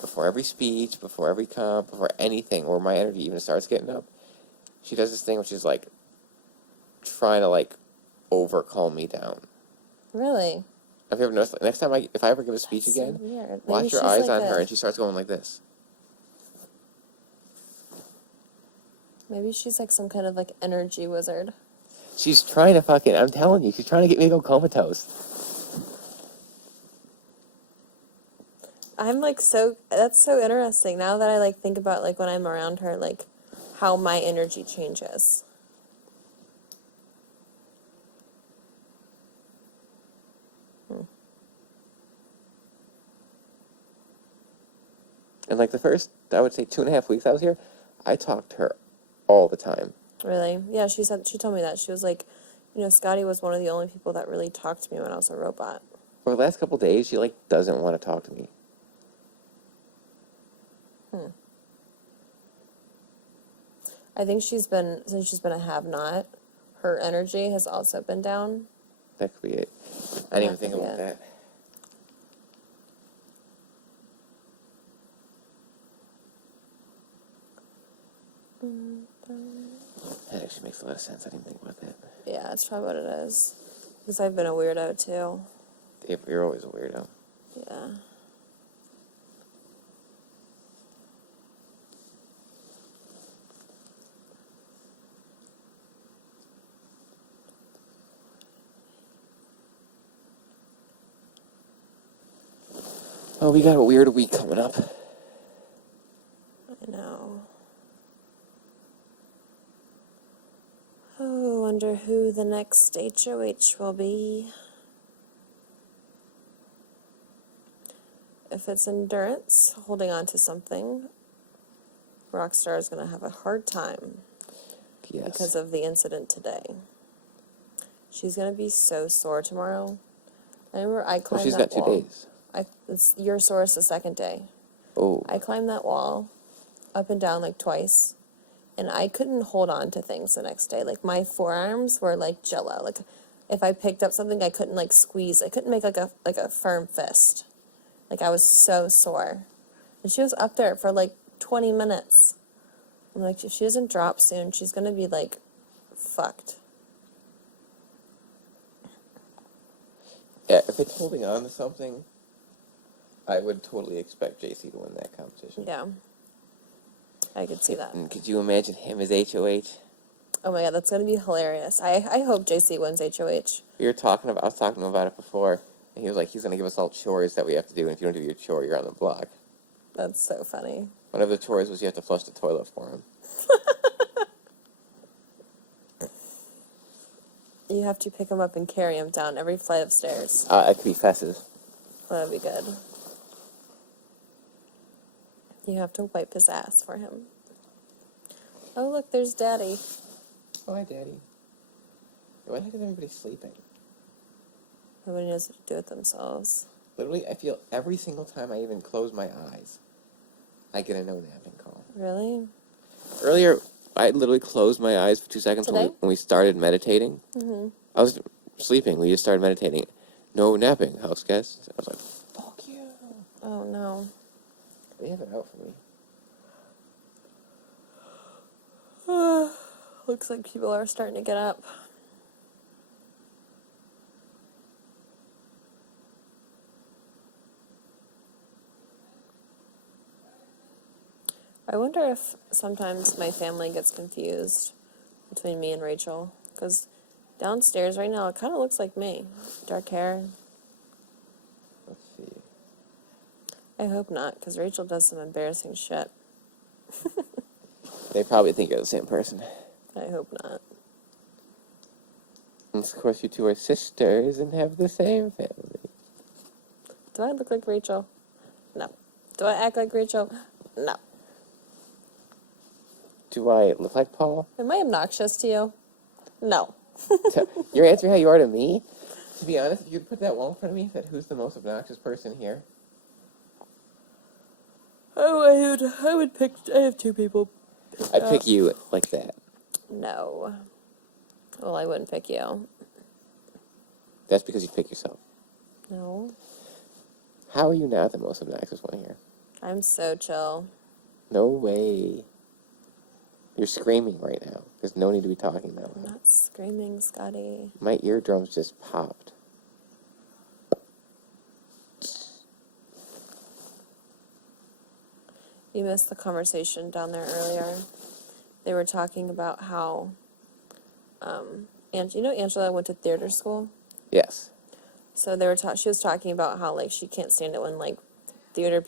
before every speech, before every comp, before anything, where my energy even starts getting up, she does this thing where she's, like, trying to, like, over calm me down. Really? Have you ever noticed, like, next time if I ever give a speech That's again, so weird. Maybe watch your she's eyes like on her, and she starts going like this. Maybe she's like some kind of like energy wizard. She's trying to fucking, I'm telling you, she's trying to get me to go comatose. I'm like that's so interesting now that I like think about like when I'm around her, like how my energy changes. And like the first, I would say 2.5 weeks I was here, I talked to her all the time. Really? Yeah, she told me that. She was like, Scottie was one of the only people that really talked to me when I was a robot. For the last couple days, she like doesn't want to talk to me. I think since she's been a have-not, her energy has also been down. That could be it. I didn't even think about Yeah. that. That actually makes a lot of sense. I didn't think about that. Yeah, that's probably what it is. Because I've been a weirdo too. You're always a weirdo. Yeah. Oh, we got a weird week coming up. I know. Oh, I wonder who the next HOH will be. If it's endurance, holding on to something, Rockstar is going to have a hard time Yes. because of the incident today. She's going to be so sore tomorrow. I remember I climbed she's that got 2 wall. days. It's your source the second day. Oh. I climbed that wall up and down like twice, and I couldn't hold on to things the next day. Like my forearms were like jello. Like if I picked up something, I couldn't like squeeze. I couldn't make like a firm fist. Like I was so sore, and she was up there for like 20 minutes. I'm like, if she doesn't drop soon, she's gonna be like fucked. Yeah, if it's holding on to something, I would totally expect JC to win that competition. Yeah, I could see that. And could you imagine him as HOH? Oh my god, that's gonna be hilarious. I hope JC wins HOH. I was talking to him about it before, and he was like, he's going to give us all chores that we have to do, and if you don't do your chore, you're on the block. That's so funny. One of the chores was you have to flush the toilet for him. You have to pick him up and carry him down every flight of stairs. It could be fesses. That'd be good. You have to wipe his ass for him. Oh, look, there's Daddy. Oh, hi, Daddy. Why the heck is everybody sleeping? Nobody knows what to do with themselves. Literally, I feel every single time I even close my eyes, I get a no-napping call. Really? Earlier, I literally closed my eyes for 2 seconds Today? when we started meditating. Mm-hmm. I was sleeping. We just started meditating. No napping, house guests. I was like, fuck you. Oh, no. They have it out for me. Looks like people are starting to get up. I wonder if sometimes my family gets confused between me and Rachel. Because downstairs right now, it kind of looks like me. Dark hair. Let's see. I hope not, because Rachel does some embarrassing shit. They probably think you're the same person. I hope not. And of course, you two are sisters and have the same family. Do I look like Rachel? No. Do I act like Rachel? No. Do I look like Paul? Am I obnoxious to you? No. You're answering how you are to me? To be honest, if you put that wall in front of me, that who's the most obnoxious person here? Oh, I would pick, I have two people. I'd pick you like that. No. Well, I wouldn't pick you. That's because you pick yourself. No. How are you not the most obnoxious one here? I'm so chill. No way. You're screaming right now. There's no need to be talking that I'm way. not screaming, Scottie. My eardrums just popped. You missed the conversation down there earlier. they were talking about how, and you know, Angela went to theater school. Yes. So they were she was talking about how like she can't stand it when like theater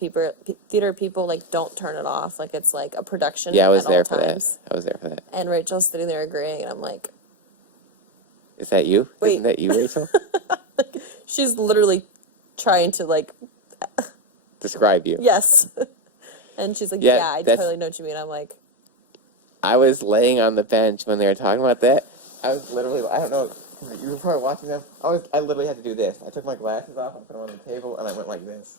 people like don't turn it off, like it's like a production. Yeah, I was at there all for times. that. I was there for that. And Rachel's sitting there agreeing, and I'm like, Is that you? Wait. Isn't that you, Rachel? she's literally trying to like, Describe you. yes. And she's like, Yeah, yeah, I that's- totally know what you mean. I'm like, I was laying on the bench when they were talking about that. I was literally, I don't know, you were probably watching them. I literally had to do this. I took my glasses off, I put them on the table, and I went like this.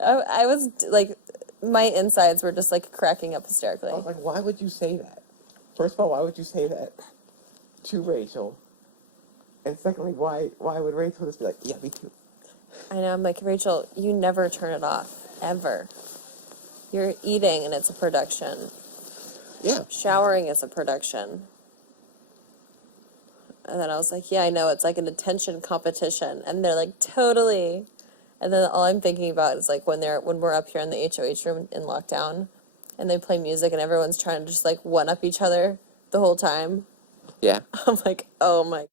I was like, my insides were just like cracking up hysterically. I was like, why would you say that? First of all, why would you say that to Rachel? And secondly, why would Rachel just be like, yeah, me too? I know, I'm like, Rachel, you never turn it off, ever. You're eating and it's a production. Yeah. Showering is a production. And then I was like, yeah, I know, it's like an attention competition. And they're like, totally. And then all I'm thinking about is like when we're up here in the HOH room in lockdown and they play music and everyone's trying to just like one up each other the whole time. Yeah. I'm like, oh my